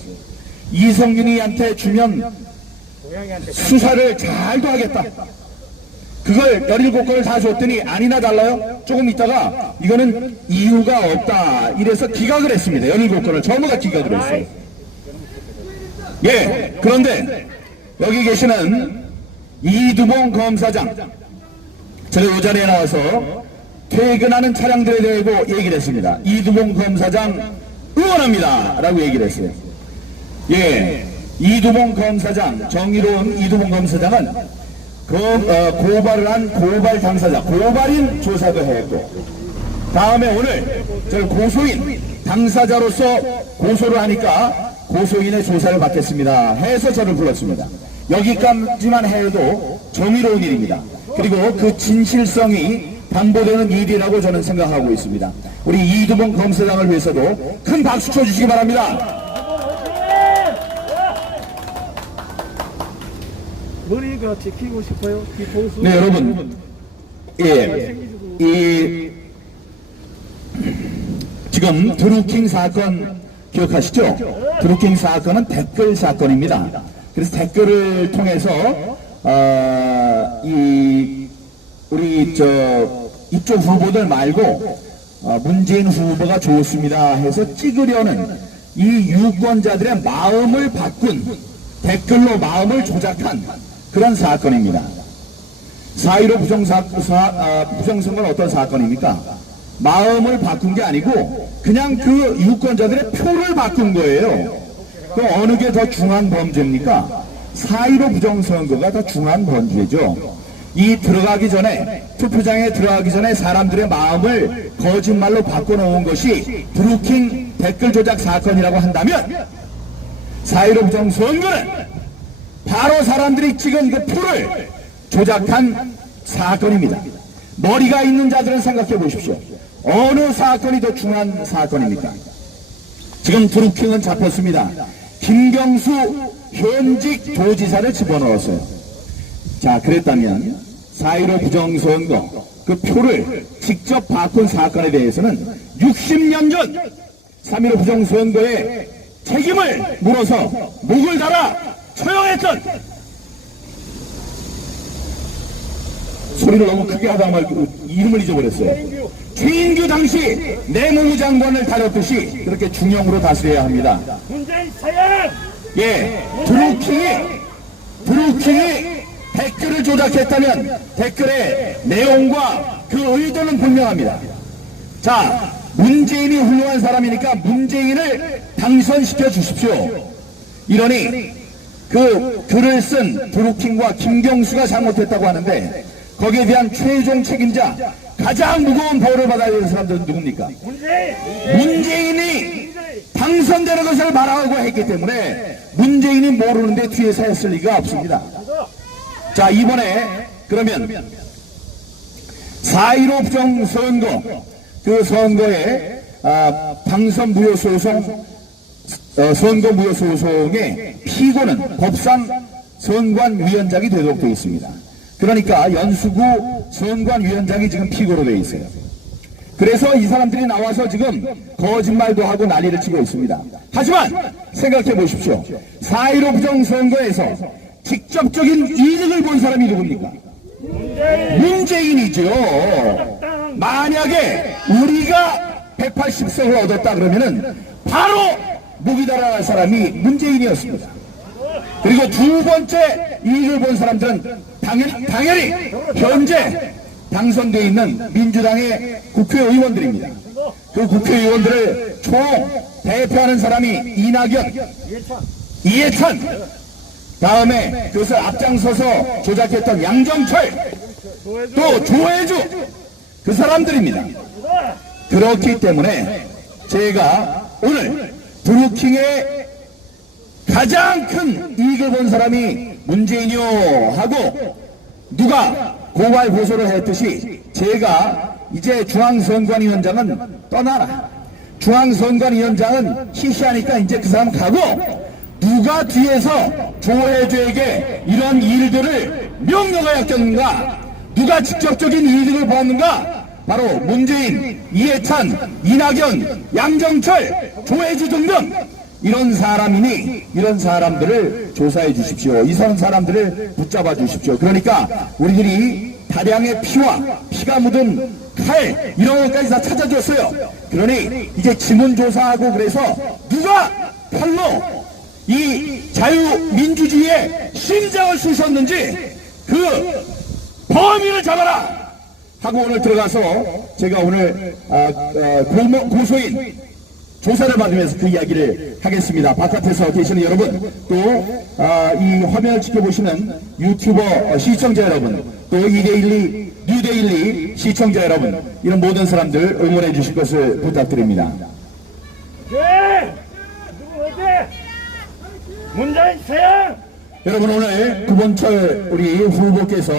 이성윤이한테 주면 수사를 잘도 하겠다. 그걸 17건을 다 줬더니 아니나 달라요? 조금 있다가 이거는 이유가 없다 이래서 기각을 했습니다. 17건을 전부 다 기각을 했어요. 그런데 여기 계시는 이두봉 검사장, 제가 요 자리에 나와서 퇴근하는 차량들에 대고 얘기를 했습니다. 이두봉 검사장 응원합니다 라고 얘기를 했어요. 이두봉 검사장, 정의로운 이두봉 검사장은 고발을 한 고발 당사자, 고발인 조사도 했고, 다음에 오늘 저 고소인 당사자로서 고소를 하니까 고소인의 조사를 받겠습니다 해서 저를 불렀습니다. 여기까지만 해도 정의로운 일입니다. 그리고 그 진실성이 담보되는 일이라고 저는 생각하고 있습니다. 우리 이두봉 검사장을 위해서도 큰 박수 쳐주시기 바랍니다. 머리가 지키고 싶어요. 이 보수. 네, 여러분. 예. 지금 드루킹 사건 기억하시죠? 드루킹 사건은 댓글 사건입니다. 그래서 댓글을 통해서, 우리 이쪽 후보들 말고, 문재인 후보가 좋습니다 해서 찍으려는 이 유권자들의 마음을 바꾼, 댓글로 마음을 조작한 그런 사건입니다. 4.15 부정선거는 어떤 사건입니까? 마음을 바꾼 게 아니고 그냥 그 유권자들의 표를 바꾼 거예요. 그 어느 게 더 중한 범죄입니까? 4.15 부정선거가 더 중한 범죄죠. 이 들어가기 전에, 투표장에 들어가기 전에 사람들의 마음을 거짓말로 바꿔놓은 것이 드루킹 댓글 조작 사건이라고 한다면 4.15 부정선거는 바로 사람들이 찍은 그 표를 조작한 사건입니다. 머리가 있는 자들은 생각해 보십시오. 어느 사건이 더 중한 사건입니까? 지금 드루킹은 잡혔습니다. 김경수 현직 도지사를 집어넣었어요. 자, 그랬다면 4.15 부정선거 그 표를 직접 바꾼 사건에 대해서는 60년 전 3.15 부정선거의 책임을 물어서 목을 달아 처형했던, 소리를 너무 크게 하다 말고 이름을 잊어버렸어요. 최인규 당시 내무부 장관을 다뤘듯이 그렇게 중형으로 다스려야 합니다. 문재인 사양. 예, 드루킹이 댓글을 조작했다면 댓글의 내용과 그 의도는 분명합니다. 자, 문재인이 훌륭한 사람이니까 문재인을 당선시켜 주십시오. 이러니 그 글을 쓴 드루킹과 김경수가 잘못했다고 하는데 거기에 대한 최종 책임자, 가장 무거운 벌을 받아야 되는 사람들은 누굽니까? 문재인이 당선되는 것을 바라고 했기 때문에 문재인이 모르는데 뒤에서 했을 리가 없습니다. 자, 이번에 그러면 4.15 부정선거 그 선거에 당선 무효소송 선거 무효소송의 피고는 법상 선관위원장이 되도록 되어 있습니다. 그러니까 연수구 선관위원장이 지금 피고로 되어 있어요. 그래서 이 사람들이 나와서 지금 거짓말도 하고 난리를 치고 있습니다. 하지만 생각해 보십시오. 4.15 부정선거에서 직접적인 이득을 본 사람이 누굽니까? 문재인이죠. 만약에 우리가 180석을 얻었다 그러면은 바로 목이 달아날 사람이 문재인이었습니다. 그리고 두 번째 이익을 본 사람들은 당연히 현재 당선되어 있는 민주당의 국회의원들입니다. 그 국회의원들을 총 대표하는 사람이 이낙연, 이해찬, 다음에 그것을 앞장서서 조작했던 양정철, 또 조혜주, 그 사람들입니다. 그렇기 때문에 제가 오늘 드루킹의 가장 큰 이익을 본 사람이 문재인이요 하고 누가 고발 고소를 했듯이 제가 이제 중앙선관위원장은 떠나라. 중앙선관위원장은 시시하니까 이제 그 사람 가고 누가 뒤에서 조혜주에게 이런 일들을 명령하였겠는가? 누가 직접적인 이득을 보았는가? 바로 문재인, 이해찬, 이낙연, 양정철, 조혜주 등등 이런 사람이니 이런 사람들을 조사해 주십시오. 이런 사람들을 붙잡아 주십시오. 그러니까 우리들이 다량의 피가 묻은 칼 이런 것까지 다 찾아줬어요. 그러니 이제 지문조사하고 그래서 누가 칼로 이 자유민주주의의 심장을 쑤셨는지 그 범인을 잡아라 하고 오늘 들어가서 제가 오늘 고소인 조사를 받으면서 그 이야기를 하겠습니다. 바깥에서 계시는 여러분, 또 이 화면을 지켜보시는 유튜버 시청자 여러분, 또 이데일리, 뉴데일리 시청자 여러분, 이런 모든 사람들 응원해 주실 것을 부탁드립니다. 네! 누구 어때? 문재인 사양! 여러분 오늘 구본철 우리 후보께서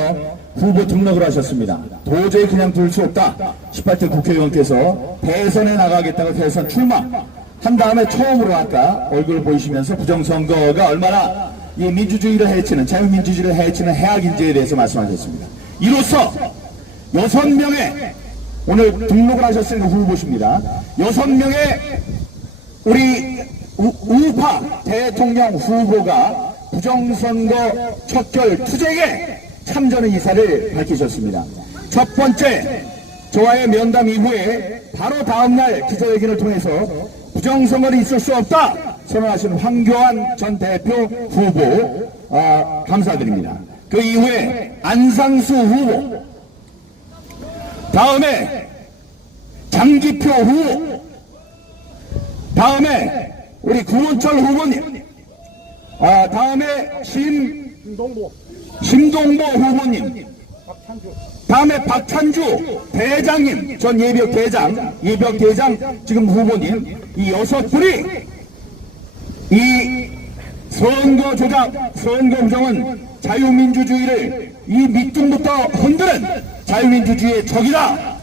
후보 등록을 하셨습니다. 도저히 그냥 둘 수 없다. 18대 국회의원께서 대선에 나가겠다고 대선 출마한 다음에 처음으로 아까 얼굴 보이시면서 부정선거가 얼마나 이 민주주의를 해치는 자유민주주의를 해치는 해악인지에 대해서 말씀하셨습니다. 이로써 6명의 오늘 등록을 하셨으니까 후보십니다. 6명의 우리 우파 대통령 후보가 부정선거 척결 투쟁에 참전 의사를 밝히셨습니다. 첫 번째, 저와의 면담 이후에 바로 다음날 기자회견을 통해서 부정선거는 있을 수 없다 선언하신 황교안 전 대표 후보 감사드립니다. 그 이후에 안상수 후보, 다음에 장기표 후보, 다음에 우리 구본철 후보님, 다음에 심동보 후보님, 다음에 박찬주 대장님, 전 예비역 대장 지금 후보님, 이 6분이 이 선거 조작, 선거 부정은 자유민주주의를 이 밑둥부터 흔드는 자유민주주의의 적이다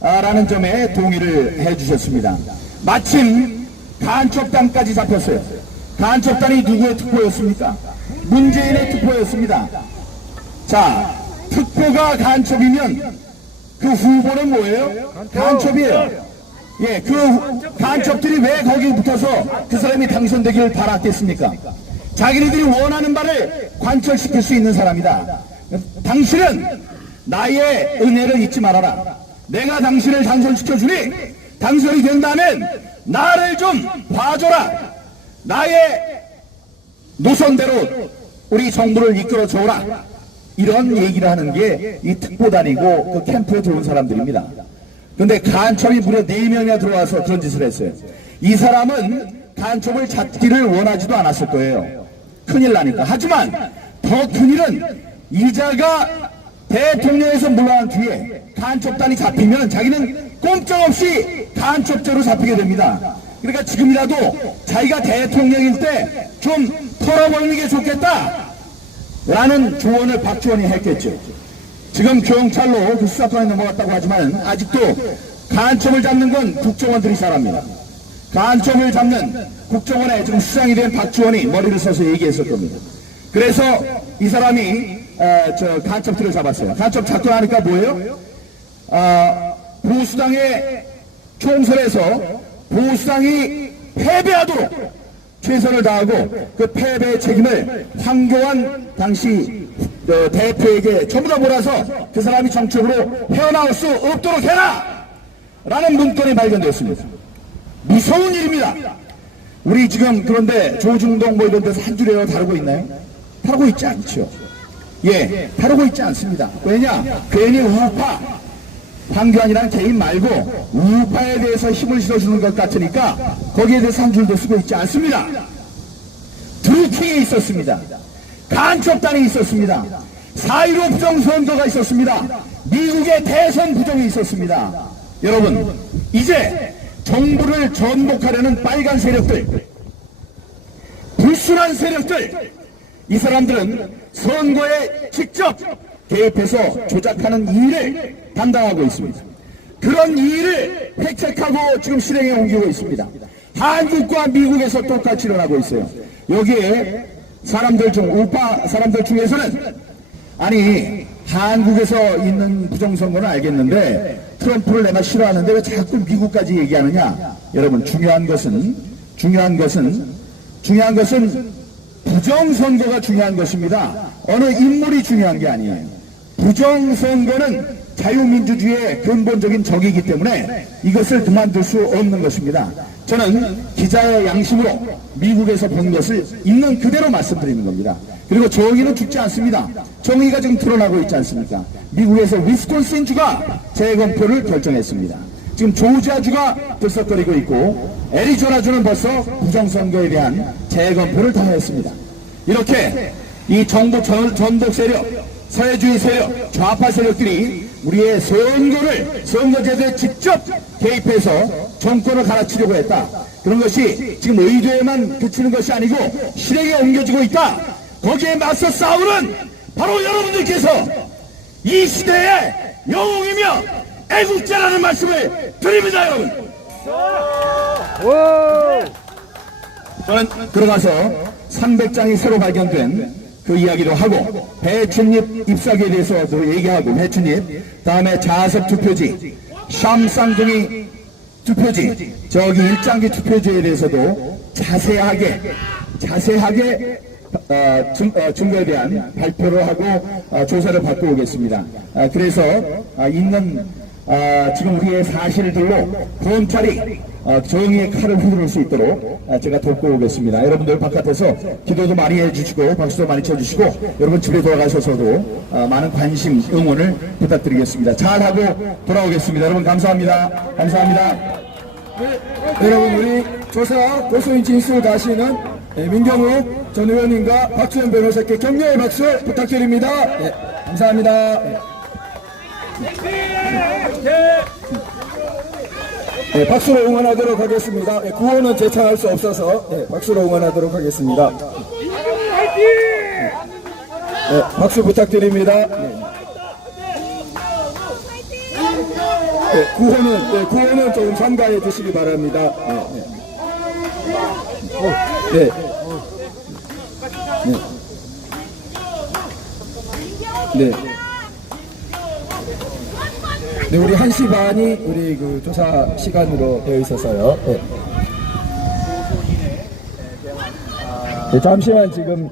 라는 점에 동의를 해주셨습니다. 마침 간첩단까지 잡혔어요. 간첩단이 누구의 특보였습니까? 문재인의 특보였습니다. 자, 특보가 간첩이면 그 후보는 뭐예요? 간첩이에요. 예, 그 간첩들이 왜 거기 붙어서 그 사람이 당선되기를 바랐겠습니까? 자기네들이 원하는 바를 관철시킬 수 있는 사람이다. 당신은 나의 은혜를 잊지 말아라. 내가 당신을 당선시켜주니 당선이 된다면 나를 좀 봐줘라. 나의 노선대로 우리 정부를 이끌어 줘라. 이런 얘기를 하는 게 이 특보단이고 그 캠프에 들어온 사람들입니다. 근데 간첩이 무려 4명이나 들어와서 그런 짓을 했어요. 이 사람은 간첩을 잡기를 원하지도 않았을 거예요. 큰일 나니까. 하지만 더 큰일은 이자가 대통령에서 물러난 뒤에 간첩단이 잡히면 자기는 꼼짝없이 간첩죄로 잡히게 됩니다. 그러니까 지금이라도 자기가 대통령일 때 좀 털어버리는 게 좋겠다 라는 조언을 박지원이 했겠죠. 지금 경찰로 그 수사권에 넘어갔다고 하지만 아직도 간첩을 잡는 건 국정원들이 잘합니다. 간첩을 잡는 국정원에 지금 수장이 된 박지원이 머리를 써서 얘기했을 겁니다. 그래서 이 사람이 간첩들을 잡았어요. 간첩 잡고 나니까 뭐예요? 보수당의 총선에서 보수당이 패배하도록 최선을 다하고 그 패배의 책임을 황교안 당시 대표에게 전부 다 몰아서 그 사람이 정책으로 헤어나올 수 없도록 해라! 라는 문건이 발견되었습니다. 무서운 일입니다. 우리 지금 그런데 조중동 뭐 이런 데서 한 줄이라도 다루고 있나요? 다루고 있지 않죠. 예, 다루고 있지 않습니다. 왜냐? 괜히 우파, 황교안이라는 개인 말고 우파에 대해서 힘을 실어주는 것 같으니까 거기에 대해서 한 줄도 쓰고 있지 않습니다. 드루킹이 있었습니다. 간첩단이 있었습니다. 4.15 부정선거가 있었습니다. 미국의 대선 부정이 있었습니다. 여러분, 이제 정부를 전복하려는 빨간 세력들, 불순한 세력들, 이 사람들은 선거에 직접 개입해서 조작하는 일을 담당하고 있습니다. 그런 일을 획책하고 지금 실행에 옮기고 있습니다. 한국과 미국에서 똑같이 일어나고 있어요. 여기에 사람들 중, 우파 사람들 중에서는 아니 한국에서 있는 부정선거는 알겠는데 트럼프를 내가 싫어하는데 왜 자꾸 미국까지 얘기하느냐. 여러분, 중요한 것은 부정선거가 중요한 것입니다. 어느 인물이 중요한 게 아니에요. 부정선거는 자유민주주의의 근본적인 적이기 때문에 이것을 그만둘 수 없는 것입니다. 저는 기자의 양심으로 미국에서 본 것을 있는 그대로 말씀드리는 겁니다. 그리고 정의는 죽지 않습니다. 정의가 지금 드러나고 있지 않습니까? 미국에서 위스콘신주가 재검표를 결정했습니다. 지금 조지아주가 들썩거리고 있고 애리조나주는 벌써 부정선거에 대한 재검표를 다 했습니다. 이렇게 이 정부 전독 세력, 사회주의 세력, 좌파 세력들이 우리의 선거제도에 직접 개입해서 정권을 갈아치려고 했다. 그런 것이 지금 의도에만 그치는 것이 아니고 실행에 옮겨지고 있다. 거기에 맞서 싸우는 바로 여러분들께서 이 시대의 영웅이며 애국자라는 말씀을 드립니다, 여러분. 저는 들어가서 300장이 새로 발견된 그 이야기도 하고 배춧잎 잎사귀에 대해서도 얘기하고 배춧잎 다음에 자석 투표지 샴쌍둥이 투표지 저기 일장기 투표지에 대해서도 자세하게 증거에 대한 발표를 하고 조사를 받고 오겠습니다. 그래서 있는 지금 우리의 사실들로 검찰이 정의의 칼을 휘두를 수 있도록 제가 돕고 오겠습니다. 여러분들 바깥에서 기도도 많이 해주시고 박수도 많이 쳐주시고 여러분 집에 돌아가셔서도 많은 관심 응원을 부탁드리겠습니다. 잘하고 돌아오겠습니다. 여러분 감사합니다. 감사합니다. 네, 여러분 우리 조사 고소인 진술 다시는 민경욱 전 의원님과 박주현 변호사께 격려의 박수 부탁드립니다. 네, 감사합니다. 네, 박수로 응원하도록 하겠습니다. 네, 구호는 제창할 수 없어서 박수로 응원하도록 하겠습니다. 네, 박수 부탁드립니다. 네, 구호는 조금 삼가해 주시기 바랍니다. 네. 네, 우리 1시 반이 우리 그 조사 시간으로 되어 있어서요. 네, 잠시만 지금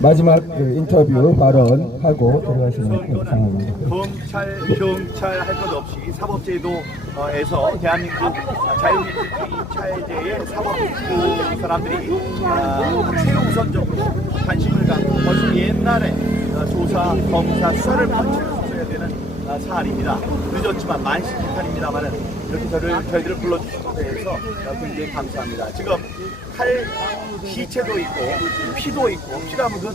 마지막 인터뷰 발언하고 들어가시는 상황입니다. 검찰, 경찰 할 것 없이 사법제도에서 대한민국 자유민주주의 사법 그 사람들이 최우선적으로 관심을 갖고 벌써 옛날에 조사, 검사, 수사를 받쳐야 되는 사안입니다. 늦었지만 만시지탄입니다만은 이렇게 저희들을 불러주신 것에 대해서 굉장히 감사합니다. 지금 칼 시체도 있고 피도 있고 피가 묻은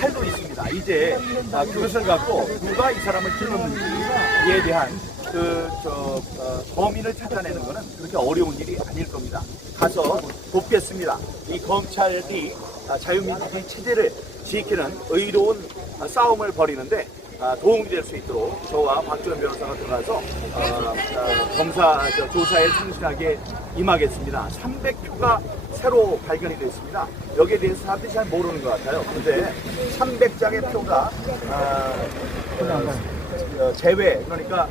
칼도 있습니다. 이제 그것을 갖고 누가 이 사람을 죽였는지에 대한 범인을 찾아내는 것은 그렇게 어려운 일이 아닐 겁니다. 가서 돕겠습니다. 이 검찰이 자유민주주의 체제를 지키는 의로운 싸움을 벌이는데 도움이 될 수 있도록 저와 박주현 변호사가 들어가서 검사 조사에 성실하게 임하겠습니다. 300표가 새로 발견이 됐습니다. 여기에 대해서 사람들이 잘 모르는 것 같아요. 그런데 300장의 표가 제외, 그러니까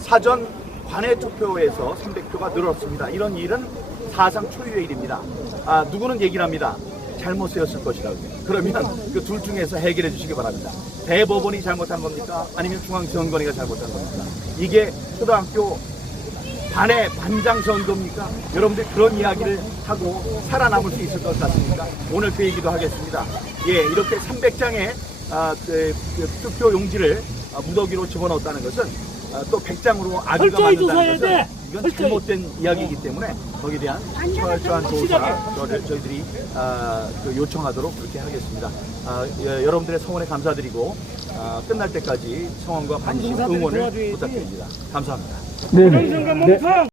사전 관외 투표에서 300표가 늘었습니다. 이런 일은 사상 초유의 일입니다. 누구는 얘기를 합니다. 잘못 쓰였을 것이라고. 그러면 그 둘 중에서 해결해 주시기 바랍니다. 대법원이 잘못한 겁니까? 아니면 중앙선관위가 잘못한 겁니까? 이게 초등학교 반장 선거입니까? 여러분들 그런 이야기를 하고 살아남을 수 있을 것 같습니까? 오늘 그 얘기도 하겠습니다. 예, 이렇게 300장의 투표 용지를 무더기로 집어넣었다는 것은 또 100장으로 아주가 만든다는 것은 이건 잘못된 이야기이기 때문에 거기에 대한 철저한 조사 저희들이 요청하도록 그렇게 하겠습니다. 여러분들의 성원에 감사드리고 끝날 때까지 성원과 관심, 응원을 부탁드립니다. 감사합니다. 네.